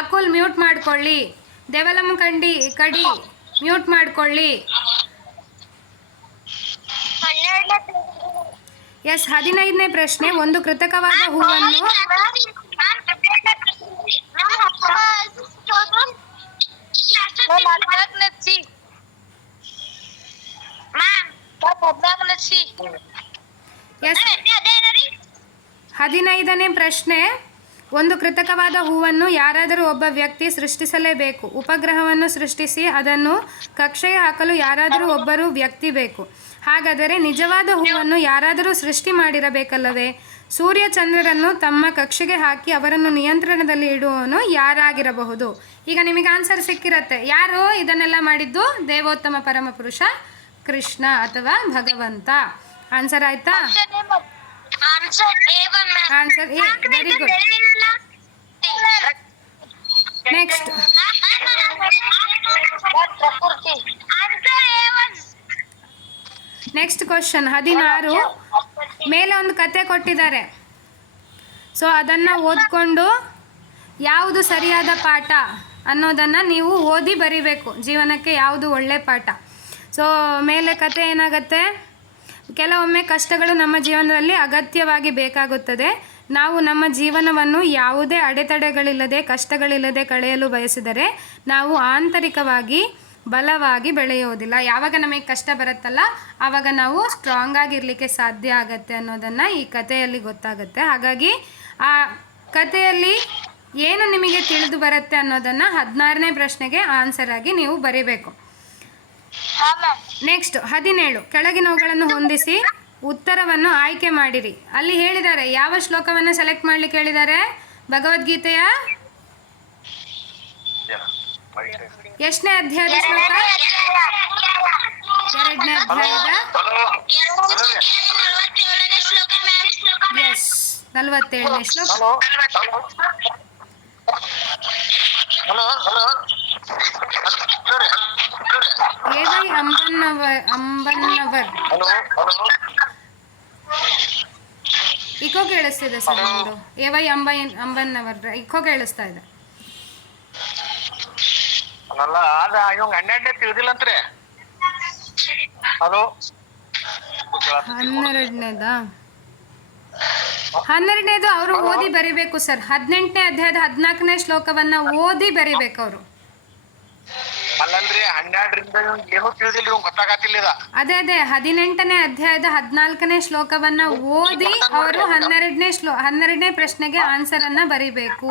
ಅಕುಲ್ ಮ್ಯೂಟ್ ಮಾಡ್ಕೊಳ್ಳಿ, ದೇವಲಂ ಕಡಿ ಮ್ಯೂಟ್ ಮಾಡ್ಕೊಳ್ಳಿ. ಎಸ್ 15ನೇ ಪ್ರಶ್ನೆ, ಒಂದು ಕೃತಕವಾದ ಹೂವನ್ನು ಎಸ್ 15ನೇ ಪ್ರಶ್ನೆ, ಒಂದು ಕೃತಕವಾದ ಹೂವನ್ನು ಯಾರಾದರೂ ಒಬ್ಬ ವ್ಯಕ್ತಿ ಸೃಷ್ಟಿಸಲೇಬೇಕು. ಉಪಗ್ರಹವನ್ನು ಸೃಷ್ಟಿಸಿ ಅದನ್ನು ಕಕ್ಷೆಗೆ ಹಾಕಲು ಯಾರಾದರೂ ಒಬ್ಬರು ವ್ಯಕ್ತಿ ಬೇಕು. ಹಾಗಾದರೆ ನಿಜವಾದ ಹೂವನ್ನು ಯಾರಾದರೂ ಸೃಷ್ಟಿ ಮಾಡಿರಬೇಕಲ್ಲವೇ? ಸೂರ್ಯ ಚಂದ್ರರನ್ನು ತಮ್ಮ ಕಕ್ಷೆಗೆ ಹಾಕಿ ಅವರನ್ನು ನಿಯಂತ್ರಣದಲ್ಲಿ ಇಡುವವನು ಯಾರಾಗಿರಬಹುದು? ಈಗ ನಿಮಗೆ ಆನ್ಸರ್ ಸಿಕ್ಕಿರತ್ತೆ. ಯಾರು ಇದನ್ನೆಲ್ಲ ಮಾಡಿದ್ದು? ದೇವೋತ್ತಮ ಪರಮಪುರುಷ ಕೃಷ್ಣ ಅಥವಾ ಭಗವಂತ. ಆನ್ಸರ್ ಆಯ್ತಾ? Answer A. Very good. Next next question 16. ಮೇಲೆ ಒಂದು ಕತೆ ಕೊಟ್ಟಿದ್ದಾರೆ. ಸೊ ಅದನ್ನು ಓದ್ಕೊಂಡು ಯಾವುದು ಸರಿಯಾದ ಪಾಠ ಅನ್ನೋದನ್ನು ನೀವು ಓದಿ ಬರಿಬೇಕು. ಜೀವನಕ್ಕೆ ಯಾವುದು ಒಳ್ಳೆ ಪಾಠ. ಸೊ ಮೇಲೆ ಕತೆ ಏನಾಗುತ್ತೆ, ಕೆಲವೊಮ್ಮೆ ಕಷ್ಟಗಳು ನಮ್ಮ ಜೀವನದಲ್ಲಿ ಅಗತ್ಯವಾಗಿ ಬೇಕಾಗುತ್ತದೆ. ನಾವು ನಮ್ಮ ಜೀವನವನ್ನು ಯಾವುದೇ ಅಡೆತಡೆಗಳಿಲ್ಲದೆ ಕಷ್ಟಗಳಿಲ್ಲದೆ ಕಳೆಯಲು ಬಯಸಿದರೆ ನಾವು ಆಂತರಿಕವಾಗಿ ಬಲವಾಗಿ ಬೆಳೆಯೋದಿಲ್ಲ. ಯಾವಾಗ ನಮಗೆ ಕಷ್ಟ ಬರುತ್ತಲ್ಲ ಆವಾಗ ನಾವು ಸ್ಟ್ರಾಂಗ್ ಆಗಿರಲಿಕ್ಕೆ ಸಾಧ್ಯ ಆಗತ್ತೆ ಅನ್ನೋದನ್ನು ಈ ಕಥೆಯಲ್ಲಿ ಗೊತ್ತಾಗುತ್ತೆ. ಹಾಗಾಗಿ ಆ ಕಥೆಯಲ್ಲಿ ಏನು ನಿಮಗೆ ತಿಳಿದು ಬರುತ್ತೆ ಅನ್ನೋದನ್ನು 16ನೇ ಪ್ರಶ್ನೆಗೆ ಆನ್ಸರ್ ಆಗಿ ನೀವು ಬರೀಬೇಕು. ನೆಕ್ಸ್ಟ್ 17. ಕೆಳಗಿನವುಗಳನ್ನು ಹೊಂದಿಸಿ ಉತ್ತರವನ್ನು ಆಯ್ಕೆ ಮಾಡಿರಿ. ಅಲ್ಲಿ ಹೇಳಿದ್ದಾರೆ, ಯಾವ ಶ್ಲೋಕವನ್ನು ಸೆಲೆಕ್ಟ್ ಮಾಡ್ಲಿಕ್ಕೆ ಹೇಳಿದ್ದಾರೆ? ಭಗವದ್ಗೀತೆಯ ಎಷ್ಟನೇ ಅಧ್ಯಾಯದ ಶ್ಲೋಕ? 2ನೇ ಅಧ್ಯಾಯದ ಎಸ್ 47ನೇ ಶ್ಲೋಕ. AY ಅಂಬನ್ನವರ್ ಇಕೋ ಕೇಳಿಸ್ತಿದೆ ಸರ್ ನಿಮ್ಮದು. AY ಅಂಬನ್ನವರ್ ಇಕೋ ಕೇಳಿಸ್ತಾ ಇದೆ. ಅಲ್ಲ ಅದ ಇವಂಗ 12ನೇ ತಿಳಿದಿಲ್ಲಂತ್ರಿ. ಹಲೋ 12ನೇದಾ? 12ನೇದು ಅವರು ಓದಿ ಬರಿಬೇಕು ಸರ್. 18ನೇ ಅಧ್ಯಾಯದ 14ನೇ ಶ್ಲೋಕವನ್ನ ಓದಿ ಬರಿಬೇಕು ಅವರು. ಅಲ್ಲಲ್ರಿ 12ರಿಂದ ಏನು ತಿಳಿದಿಲ್ಲ, ಇವಂಗ ಗೊತ್ತಾಗತ್ತಿಲ್ಲ ಇದ. ಅದೇ 18ನೇ ಅಧ್ಯಾಯದ 14ನೇ ಶ್ಲೋಕವನ್ನ ಓದಿ ಅವರು 12ನೇ ಪ್ರಶ್ನೆಗೆ ಆನ್ಸರ್ ಅನ್ನ ಬರಿಬೇಕು.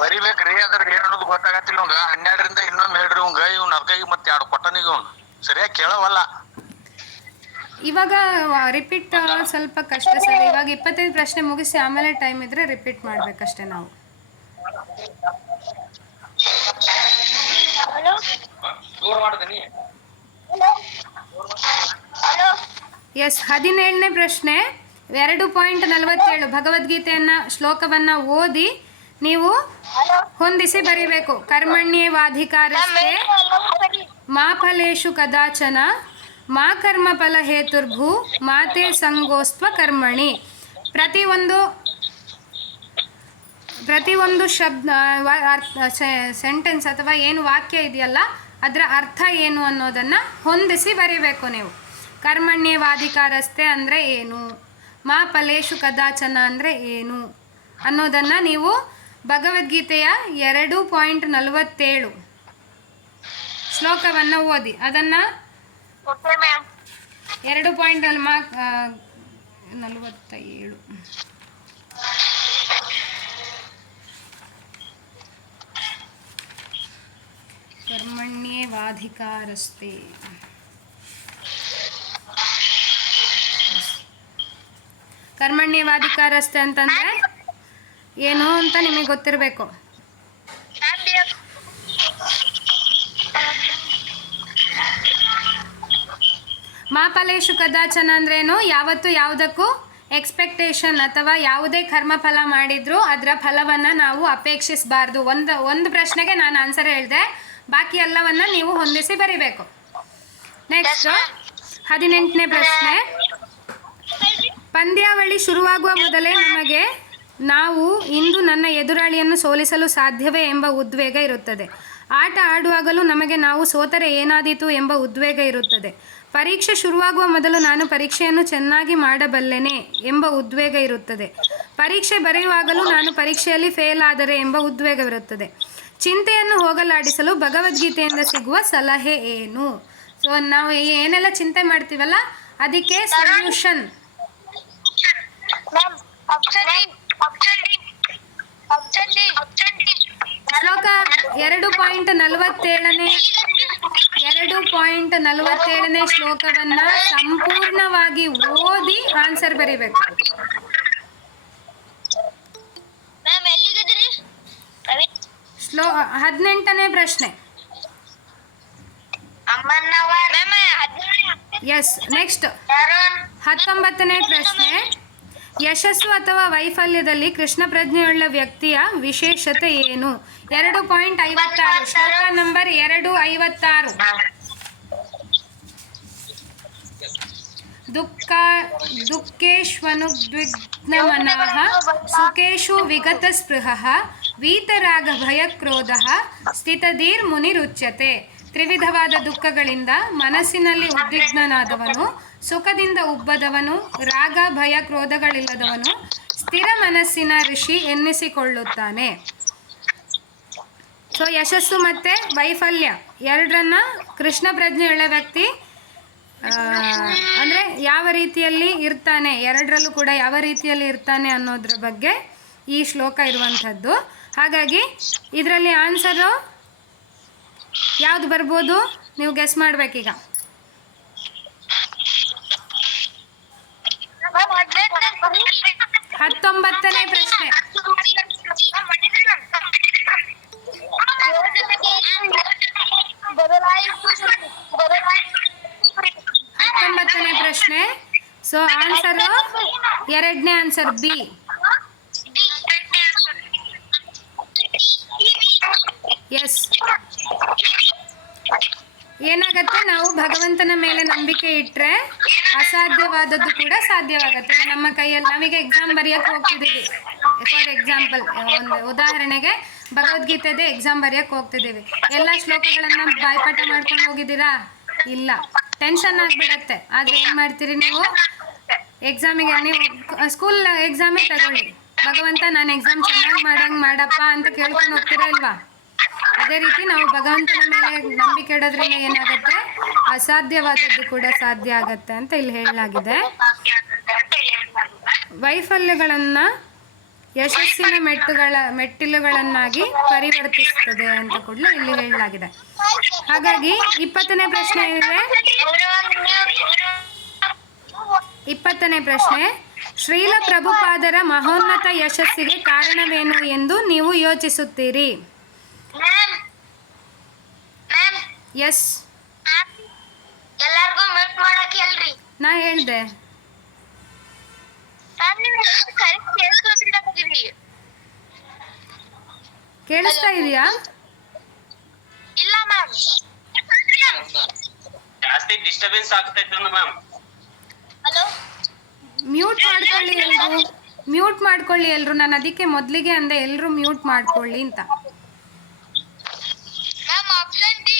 ಬರಿಬೇಕ್ರಿ, ಅದ್ರ ಏನ್ ಅನ್ನೋದು ಗೊತ್ತಾಗತ್ತಿಲ್ಲ ಇವಂಗ. 12ರಿಂದ ಇನ್ನೊಮ್ಮೆ ಹೇಳ್ರಿ ಇವಂಗ. ಇವ್ನ ಅದಕ್ಕಾಗಿ ಮತ್ತೆ 2 ಕೊಟ್ಟನಿಗೆ ಇವ್ನು ಸರಿಯಾಗಿ ಕೇಳವಲ್ಲ. ಇವಾಗ ರಿಪೀಟ್ ಸ್ವಲ್ಪ ಕಷ್ಟ ಸರ್. ಇವಾಗ 25 ಪ್ರಶ್ನೆ ಮುಗಿಸಿ ಆಮೇಲೆ ಟೈಮ್ ಇದ್ರೆ ರಿಪೀಟ್ ಮಾಡ್ಬೇಕಷ್ಟೇ ನಾವು. ಎಸ್ 17ನೇ ಪ್ರಶ್ನೆ 2.47 ಭಗವದ್ಗೀತೆಯನ್ನ ಶ್ಲೋಕವನ್ನ ಓದಿ ನೀವು ಹೊಂದಿಸಿ ಬರೀಬೇಕು. ಕರ್ಮಣ್ಯೇವಾಧಿಕಾರಸ್ತೆ ಮಾ ಫಲೇಷು ಕದಾಚನ ಮಾ ಕರ್ಮ ಫಲ ಹೇತುರ್ಭು ಮಾತೆ ಸಂಗೋಸ್ತ್ವ ಕರ್ಮಣಿ. ಪ್ರತಿಯೊಂದು ಶಬ್ದ ಸೆಂಟೆನ್ಸ್ ಅಥವಾ ಏನು ವಾಕ್ಯ ಇದೆಯಲ್ಲ ಅದರ ಅರ್ಥ ಏನು ಅನ್ನೋದನ್ನು ಹೊಂದಿಸಿ ಬರೀಬೇಕು ನೀವು. ಕರ್ಮಣ್ಯೇವಾಧಿಕಾರಸ್ತೆ ಅಂದರೆ ಏನು, ಮಾ ಫಲೇಷು ಕದಾಚನ ಅಂದರೆ ಏನು ಅನ್ನೋದನ್ನು ನೀವು ಭಗವದ್ಗೀತೆಯ 2.47 ಶ್ಲೋಕವನ್ನು ಓದಿ ಅದನ್ನು 2.47 ಕರ್ಮಣ್ಯೇವಾಧಿಕಾರಸ್ತೆ ಕರ್ಮಣ್ಯೇವಾಧಿಕಾರಸ್ತೆ ಅಂತಂದರೆ ಏನು ಅಂತ ನಿಮಗೆ ಗೊತ್ತಿರಬೇಕು. ಮಾ ಫಲೇಷು ಕದಾಚನ ಅಂದ್ರೇನು? ಯಾವತ್ತು ಯಾವುದಕ್ಕೂ ಎಕ್ಸ್ಪೆಕ್ಟೇಷನ್ ಅಥವಾ ಯಾವುದೇ ಕರ್ಮಫಲ ಮಾಡಿದ್ರು ಅದರ ಫಲವನ್ನು ನಾವು ಅಪೇಕ್ಷಿಸಬಾರ್ದು. ಒಂದು ಪ್ರಶ್ನೆಗೆ ನಾನು ಆನ್ಸರ್ ಹೇಳಿದೆ, ಬಾಕಿ ಎಲ್ಲವನ್ನು ನೀವು ಹೊಂದಿಸಿ ಬರಿಬೇಕು. ನೆಕ್ಸ್ಟ್ 18ನೇ ಪ್ರಶ್ನೆ. ಪಂದ್ಯಾವಳಿ ಶುರುವಾಗುವ ಮೊದಲೇ ನಮಗೆ ನಾವು ಇಂದು ನನ್ನ ಎದುರಾಳಿಯನ್ನು ಸೋಲಿಸಲು ಸಾಧ್ಯವೇ ಎಂಬ ಉದ್ವೇಗ ಇರುತ್ತದೆ. ಆಟ ಆಡುವಾಗಲೂ ನಮಗೆ ನಾವು ಸೋತರೆ ಏನಾದೀತು ಎಂಬ ಉದ್ವೇಗ ಇರುತ್ತದೆ. ಪರೀಕ್ಷೆ ಶುರುವಾಗುವ ಮೊದಲು ನಾನು ಪರೀಕ್ಷೆಯನ್ನು ಚೆನ್ನಾಗಿ ಮಾಡಬಲ್ಲೆನೆ ಎಂಬ ಉದ್ವೇಗ ಇರುತ್ತದೆ. ಪರೀಕ್ಷೆ ಬರೆಯುವಾಗಲೂ ನಾನು ಪರೀಕ್ಷೆಯಲ್ಲಿ ಫೇಲ್ ಆದರೆ ಎಂಬ ಉದ್ವೇಗವಿರುತ್ತದೆ. ಚಿಂತೆಯನ್ನು ಹೋಗಲಾಡಿಸಲು ಭಗವದ್ಗೀತೆಯಿಂದ ಸಿಗುವ ಸಲಹೆ ಏನು? ಸೊ ನಾವು ಏನೆಲ್ಲ ಚಿಂತೆ ಮಾಡ್ತೀವಲ್ಲ ಅದಕ್ಕೆ ಸೊಲ್ಯೂಷನ್. ಶ್ಲೋಕ 2.47ನೇ ಶ್ಲೋಕವನ್ನ ಸಂಪೂರ್ಣವಾಗಿ ಓದಿ ಆನ್ಸರ್ ಬರೀಬೇಕು. 18ನೇ ಪ್ರಶ್ನೆ. ಎಸ್. ನೆಕ್ಸ್ಟ್ 19ನೇ ಪ್ರಶ್ನೆ. ಯಶಸ್ಸು ಅಥವಾ ವೈಫಲ್ಯದಲ್ಲಿ ಕೃಷ್ಣ ಪ್ರಜ್ಞೆಯುಳ್ಳ ವ್ಯಕ್ತಿಯ ವಿಶೇಷತೆ ಏನು? 2.56 ಶ್ಲೋಕ ನಂಬರ್ 2.56. ದುಃಖೇಶ್ವನುದ್ವಿಗ್ನಮನಃ ಸುಖೇಶು ವಿಗತಸ್ಪೃಹಃ ವೀತರಾಗ ಭಯಕ್ರೋಧಃ ಸ್ಥಿತಧೀರ್ ಮುನಿರುಚ್ಯತೆ. ತ್ರಿವಿಧವಾದ ದುಃಖಗಳಿಂದ ಮನಸ್ಸಿನಲ್ಲಿ ಉದ್ವಿಗ್ನನಾದವನು, ಸುಖದಿಂದ ಉಬ್ಬದವನು, ರಾಗ ಭಯ ಕ್ರೋಧಗಳಿಲ್ಲದವನು ಸ್ಥಿರ ಮನಸ್ಸಿನ ಋಷಿ ಎನ್ನಿಸಿಕೊಳ್ಳುತ್ತಾನೆ. ಸೊ ಯಶಸ್ಸು ಮತ್ತು ವೈಫಲ್ಯ ಎರಡರನ್ನ ಕೃಷ್ಣ ಪ್ರಜ್ಞೆಯುಳ್ಳ ವ್ಯಕ್ತಿ ಅಂದರೆ ಯಾವ ರೀತಿಯಲ್ಲಿ ಇರ್ತಾನೆ, ಎರಡರಲ್ಲೂ ಕೂಡ ಯಾವ ರೀತಿಯಲ್ಲಿ ಇರ್ತಾನೆ ಅನ್ನೋದ್ರ ಬಗ್ಗೆ ಈ ಶ್ಲೋಕ ಇರುವಂಥದ್ದು. ಹಾಗಾಗಿ ಇದರಲ್ಲಿ ಆನ್ಸರು ಯಾವುದು ಬರ್ಬೋದು ನೀವು ಗೆಸ್ ಮಾಡಬೇಕೀಗ. 19ನೇ ಪ್ರಶ್ನೆ. 19ನೇ ಪ್ರಶ್ನೆ. ಸೊ ಆನ್ಸರು ಎರಡನೇ ಆನ್ಸರ್ ಬಿ. ಎಸ್. ಏನಾಗತ್ತೆ, ನಾವು ಭಗವಂತನ ಮೇಲೆ ನಂಬಿಕೆ ಇಟ್ಟರೆ ಅಸಾಧ್ಯವಾದದ್ದು ಕೂಡ ಸಾಧ್ಯವಾಗುತ್ತೆ. ನಮ್ಮ ಕೈಯಲ್ಲಿ ನಾವೀಗ ಎಕ್ಸಾಮ್ ಬರೆಯೋಕ್ಕೆ ಹೋಗ್ತಿದ್ದೀವಿ. ಫಾರ್ ಎಕ್ಸಾಂಪಲ್, ಒಂದು ಉದಾಹರಣೆಗೆ ಭಗವದ್ಗೀತೆದೇ ಎಕ್ಸಾಮ್ ಬರೆಯೋಕ್ಕೆ ಹೋಗ್ತಿದ್ದೀವಿ. ಎಲ್ಲ ಶ್ಲೋಕಗಳನ್ನು ಬಾಯ್ಪಾಠ ಮಾಡ್ಕೊಂಡು ಹೋಗಿದ್ದೀರಾ? ಇಲ್ಲ. ಟೆನ್ಷನ್ ಆಗಿಬಿಡತ್ತೆ. ಆದರೆ ಏನು ಮಾಡ್ತೀರಿ ನೀವು? ಎಕ್ಸಾಮಿಗೆ ನೀವು ಸ್ಕೂಲ್ ಎಕ್ಸಾಮೇ ತಗೊಳ್ಳಿ, ಭಗವಂತ ನಾನು ಎಕ್ಸಾಮ್ ಚೆನ್ನಾಗಿ ಮಾಡಪ್ಪ ಅಂತ ಕೇಳ್ಕೊಂಡು ಹೋಗ್ತೀರಾ ಇಲ್ವಾ? ಅದೇ ರೀತಿ ನಾವು ಭಗವಂತನ ಮೇಲೆ ನಂಬಿಕೆ ಇಡೋದ್ರಿಂದ ಏನಾಗುತ್ತೆ, ಅಸಾಧ್ಯವಾದದ್ದು ಕೂಡ ಸಾಧ್ಯ ಆಗತ್ತೆ ಅಂತ ಇಲ್ಲಿ ಹೇಳಲಾಗಿದೆ. ವೈಫಲ್ಯಗಳನ್ನು ಯಶಸ್ಸಿನ ಮೆಟ್ಟಿಲುಗಳನ್ನಾಗಿ ಪರಿವರ್ತಿಸುತ್ತದೆ ಅಂತ ಕೂಡ ಇಲ್ಲಿ ಹೇಳಲಾಗಿದೆ. ಹಾಗಾಗಿ 20ನೇ ಪ್ರಶ್ನೆ ಇದೆ. 20ನೇ ಪ್ರಶ್ನೆ. ಶ್ರೀಲ ಪ್ರಭುಪಾದರ ಮಹೋನ್ನತ ಯಶಸ್ಸಿಗೆ ಕಾರಣವೇನು ಎಂದು ನೀವು ಯೋಚಿಸುತ್ತೀರಿ? ಎಸ್. ಎಲ್ಲರಿಗೂ ಮ್ಯೂಟ್ ಮಾಡಕ್ಕೆ ಹೇಳ್ರಿ. ನಾ ಹೇಳ್ದೆ. ಕೇಳಿಸ್ತಾ ಇದೆಯಾ? ಇಲ್ಲ ಮ್ಯಾಮ್, ಜಾಸ್ತಿ ಡಿಸ್ಟರ್ಬೆನ್ಸ್ ಆಗ್ತೈತೆ ಮ್ಯಾಮ್. ಹಲೋ, ಮ್ಯೂಟ್ ಮಾಡ್ಕೊಳ್ಳಿ ಎಲ್ರು, ಮ್ಯೂಟ್ ಮಾಡ್ಕೊಳ್ಳಿ ಎಲ್ರು. ನಾನು ಅದಕ್ಕೆ ಮೊದಲಿಗೆ ಅಂದೆ ಎಲ್ರು ಮ್ಯೂಟ್ ಮಾಡ್ಕೊಳ್ಳಿ ಅಂತ. Ma'am option D.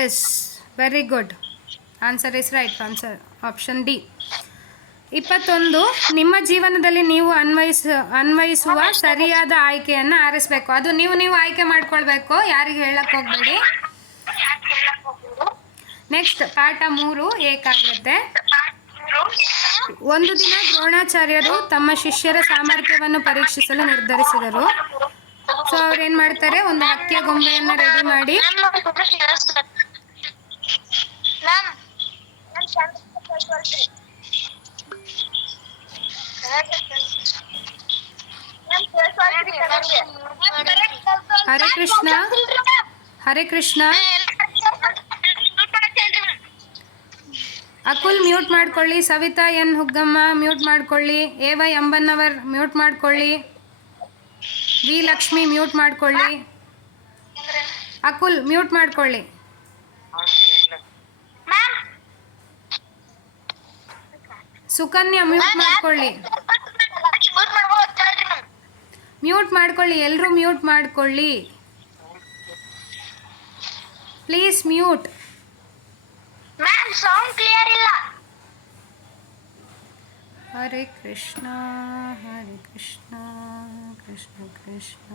Yes, very good. Answer is right. Answer option D. 21. ನಿಮ್ಮ ಜೀವನದಲ್ಲಿ ನೀವು ಅನ್ವಯಿಸುವ ಸರಿಯಾದ ಆಯ್ಕೆಯನ್ನು ಆರಿಸಬೇಕು. ಅದು ನೀವು ಆಯ್ಕೆ ಮಾಡ್ಕೊಳ್ಬೇಕು, ಯಾರಿಗೆ ಹೇಳಕ್ಕೆ ಹೋಗಬೇಡಿ. ನೆಕ್ಸ್ಟ್ ಪಾಠ 3 ಏಕಾಗ್ರತೆ. ಒಂದು ದಿನ ದ್ರೋಣಾಚಾರ್ಯರು ತಮ್ಮ ಶಿಷ್ಯರ ಸಾಮರ್ಥ್ಯವನ್ನು ಪರೀಕ್ಷಿಸಲು ನಿರ್ಧರಿಸಿದರು. ಸೊ ಅವ್ರೇನು ಮಾಡ್ತಾರೆ, ಒಂದು ಹಕ್ಕಿಯ ಗೊಂಬೆಯನ್ನು ರೆಡಿ ಮಾಡಿ ಹರೇ ಕೃಷ್ಣ, ಹರೇ ಕೃಷ್ಣ. ಅಕುಲ್ ಮ್ಯೂಟ್ ಮಾಡ್ಕೊಳ್ಳಿ, ಸವಿತಾ ಎನ್ ಹುಗ್ಗಮ್ಮ ಮ್ಯೂಟ್ ಮಾಡ್ಕೊಳ್ಳಿ, ವೈ ಅಂಬನ್ನವರ್ ಮ್ಯೂಟ್ ಮಾಡ್ಕೊಳ್ಳಿ, ವಿ ಲಕ್ಷ್ಮಿ ಮ್ಯೂಟ್ ಮಾಡ್ಕೊಳ್ಳಿ, ಅಕುಲ್ ಮ್ಯೂಟ್ ಮಾಡ್ಕೊಳ್ಳಿ. ಸುಕನ್ಯಾ ಮ್ಯೂಟ್ ಮಾಡ್ಕೊಳ್ಳಿ, ಮ್ಯೂಟ್ ಮಾಡ್ಕೊಳ್ಳಿ, ಎಲ್ಲರೂ ಮ್ಯೂಟ್ ಮಾಡ್ಕೊಳ್ಳಿ please, mute. Ma'am sound clear ಇಲ್ಲ. ಹರೇ ಕೃಷ್ಣ ಹರೇ ಕೃಷ್ಣ ಕೃಷ್ಣ ಕೃಷ್ಣ.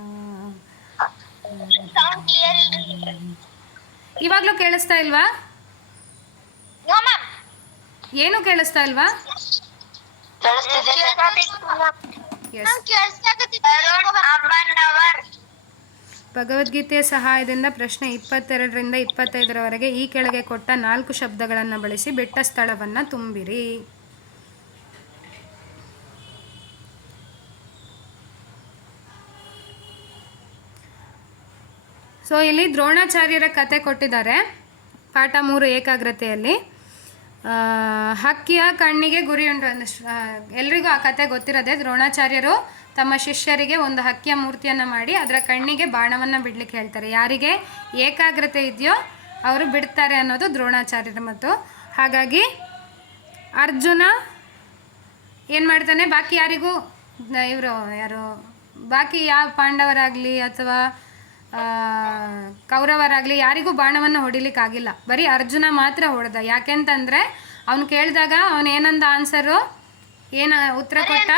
ಸೌಂಡ್ ಕ್ಲಿಯರ್ ಇಲ್ಲ. ಇವಾಗಲೂ ಕೇಳಿಸ್ತಾ ಇಲ್ವಾ? No ma'am. ಏನು ಕೇಳಿಸ್ತಾ ಇಲ್ವಾ? ಎಸ್. ಭಗವದ್ಗೀತೆಯ ಸಹಾಯದಿಂದ ಪ್ರಶ್ನೆ 22ರಿಂದ 25ರವರೆಗೆ ಈ ಕೆಳಗೆ ಕೊಟ್ಟ 4 ಶಬ್ದಗಳನ್ನು ಬಳಸಿ ಬಿಟ್ಟ ಸ್ಥಳವನ್ನು ತುಂಬಿರಿ. ಸೊ ಇಲ್ಲಿ ದ್ರೋಣಾಚಾರ್ಯರ ಕತೆ ಕೊಟ್ಟಿದ್ದಾರೆ ಪಾಠ 3 ಏಕಾಗ್ರತೆಯಲ್ಲಿ. ಹಕ್ಕಿಯ ಕಣ್ಣಿಗೆ ಗುರಿ ಉಂಟು. ಎಲ್ರಿಗೂ ಆ ಕತೆ ಗೊತ್ತಿರೋದೆ. ದ್ರೋಣಾಚಾರ್ಯರು ತಮ್ಮ ಶಿಷ್ಯರಿಗೆ ಒಂದು ಹಕ್ಕಿಯ ಮೂರ್ತಿಯನ್ನು ಮಾಡಿ ಅದರ ಕಣ್ಣಿಗೆ ಬಾಣವನ್ನು ಬಿಡಲಿಕ್ಕೆ ಹೇಳ್ತಾರೆ. ಯಾರಿಗೆ ಏಕಾಗ್ರತೆ ಇದೆಯೋ ಅವರು ಬಿಡ್ತಾರೆ ಅನ್ನೋದು ದ್ರೋಣಾಚಾರ್ಯರ ಮಾತು. ಹಾಗಾಗಿ ಅರ್ಜುನ ಏನು ಮಾಡ್ತಾನೆ, ಬಾಕಿ ಯಾರಿಗೂ ಇವರು ಯಾರು ಬಾಕಿ ಯಾವ ಪಾಂಡವರಾಗಲಿ ಅಥವಾ ಕೌರವರಾಗಲಿ ಯಾರಿಗೂ ಬಾಣವನ್ನು ಹೊಡಿಲಿಕ್ಕಾಗಿಲ್ಲ. ಬರೀ ಅರ್ಜುನ ಮಾತ್ರ ಹೊಡೆದ. ಯಾಕೆಂತಂದರೆ ಅವನು ಕೇಳಿದಾಗ ಅವನು ಏನಂದ ಆನ್ಸರು, ಏನು ಉತ್ತರ ಕೊಟ್ಟ,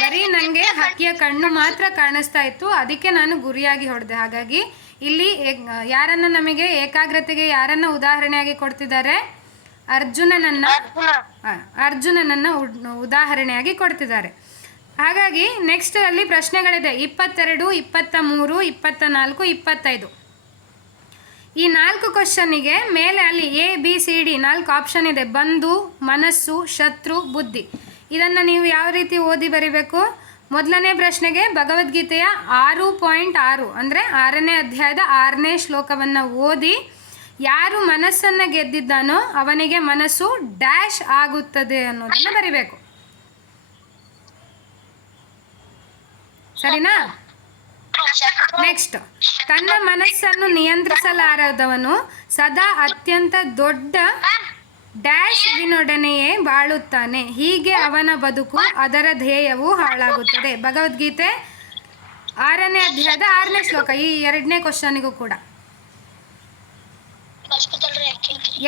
ಬರೀ ನನಗೆ ಹಕ್ಕಿಯ ಕಣ್ಣು ಮಾತ್ರ ಕಾಣಿಸ್ತಾ ಇತ್ತು, ಅದಕ್ಕೆ ನಾನು ಗುರಿಯಾಗಿ ಹೊಡೆದೆ. ಹಾಗಾಗಿ ಇಲ್ಲಿ ಯಾರನ್ನು ನಮಗೆ ಏಕಾಗ್ರತೆಗೆ ಯಾರನ್ನು ಉದಾಹರಣೆಯಾಗಿ ಕೊಡ್ತಿದ್ದಾರೆ, ಅರ್ಜುನನನ್ನು ಉದಾಹರಣೆಯಾಗಿ ಕೊಡ್ತಿದ್ದಾರೆ. ಹಾಗಾಗಿ ನೆಕ್ಸ್ಟ್ ಅಲ್ಲಿ ಪ್ರಶ್ನೆಗಳಿದೆ 22, 23, 24, 25. ಈ 4 ಕ್ವಶನ್ನಿಗೆ ಮೇಲೆ ಅಲ್ಲಿ ABCD 4 ಆಪ್ಷನ್ ಇದೆ. ಬಂಧು, ಮನಸ್ಸು, ಶತ್ರು, ಬುದ್ಧಿ. ಇದನ್ನು ನೀವು ಯಾವ ರೀತಿ ಓದಿ ಬರಿಬೇಕು? ಮೊದಲನೇ ಪ್ರಶ್ನೆಗೆ ಭಗವದ್ಗೀತೆಯ 6.6 ಅಂದರೆ 6ನೇ ಅಧ್ಯಾಯದ 6ನೇ ಶ್ಲೋಕವನ್ನು ಓದಿ ಯಾರು ಮನಸ್ಸನ್ನು ಗೆದ್ದಿದ್ದಾನೋ ಅವನಿಗೆ ಮನಸ್ಸು ಡ್ಯಾಶ್ ಆಗುತ್ತದೆ ಅನ್ನೋದನ್ನು ಬರಿಬೇಕು. ಸರಿನಾ? ನೆಕ್ಸ್ಟ್, ತನ್ನ ಮನಸ್ಸನ್ನು ನಿಯಂತ್ರಿಸಲಾರದವನು ಸದಾ ಅತ್ಯಂತ ದೊಡ್ಡ ಡ್ಯಾಶ್ ವಿನೊಡನೆಯೇ ಬಾಳುತ್ತಾನೆ, ಹೀಗೆ ಅವನ ಬದುಕು ಅದರ ಧ್ಯೇಯವು ಹಾಳಾಗುತ್ತದೆ. ಭಗವದ್ಗೀತೆ 6ನೇ ಅಧ್ಯಾಯದ 6ನೇ ಶ್ಲೋಕ. ಈ 2ನೇ ಕ್ವಶನಿಗೂ ಕೂಡ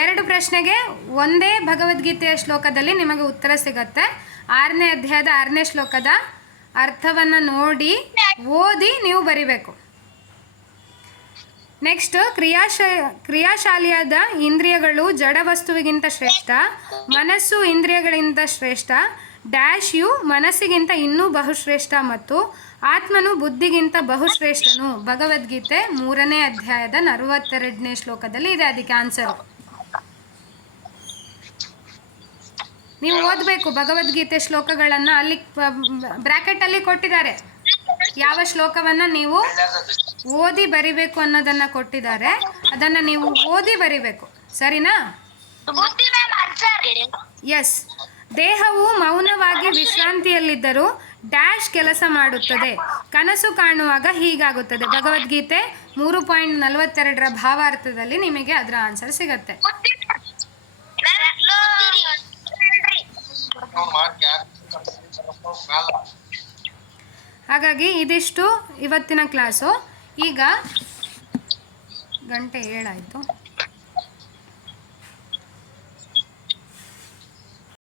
2 ಪ್ರಶ್ನೆಗೆ ಒಂದೇ ಭಗವದ್ಗೀತೆಯ ಶ್ಲೋಕದಲ್ಲಿ ನಿಮಗೆ ಉತ್ತರ ಸಿಗತ್ತೆ. 6ನೇ ಅಧ್ಯಾಯದ 6ನೇ ಶ್ಲೋಕದ ಅರ್ಥವನ್ನು ನೋಡಿ ಓದಿ ನೀವು ಬರಿಬೇಕು. ನೆಕ್ಸ್ಟ್, ಕ್ರಿಯಾಶಾಲಿಯಾದ ಇಂದ್ರಿಯಗಳು ಜಡ ವಸ್ತುವಿಗಿಂತ ಶ್ರೇಷ್ಠ, ಮನಸ್ಸು ಇಂದ್ರಿಯಗಳಿಗಿಂತ ಶ್ರೇಷ್ಠ, ಡ್ಯಾಶ್ ಯು ಮನಸ್ಸಿಗಿಂತ ಇನ್ನೂ ಬಹುಶ್ರೇಷ್ಠ ಮತ್ತು ಆತ್ಮನು ಬುದ್ಧಿಗಿಂತ ಬಹುಶ್ರೇಷ್ಠನು. ಭಗವದ್ಗೀತೆ 3ನೇ ಅಧ್ಯಾಯದ 42ನೇ ಶ್ಲೋಕದಲ್ಲಿ ಇದೆ ಅದಕ್ಕೆ ಆನ್ಸರು. ನೀವು ಓದಬೇಕು ಭಗವದ್ಗೀತೆ ಶ್ಲೋಕಗಳನ್ನು. ಅಲ್ಲಿ ಬ್ರ್ಯಾಕೆಟಲ್ಲಿ ಕೊಟ್ಟಿದ್ದಾರೆ ಯಾವ ಶ್ಲೋಕವನ್ನು ನೀವು ಓದಿ ಬರಿಬೇಕು ಅನ್ನೋದನ್ನು ಕೊಟ್ಟಿದ್ದಾರೆ. ಅದನ್ನು ನೀವು ಓದಿ ಬರಿಬೇಕು. ಸರಿನಾ? ಎಸ್. ದೇಹವು ಮೌನವಾಗಿ ವಿಶ್ರಾಂತಿಯಲ್ಲಿದ್ದರೂ ಡ್ಯಾಶ್ ಕೆಲಸ ಮಾಡುತ್ತದೆ, ಕನಸು ಕಾಣುವಾಗ ಹೀಗಾಗುತ್ತದೆ. ಭಗವದ್ಗೀತೆ 3.42ರ ಭಾವಾರ್ಥದಲ್ಲಿ ನಿಮಗೆ ಅದರ ಆನ್ಸರ್ ಸಿಗತ್ತೆ. ಹಾಗಾಗಿ ಇದಿಷ್ಟು ಇವತ್ತಿನ ಕ್ಲಾಸು. ಈಗ ಗಂಟೆ 7 ಆಯಿತು.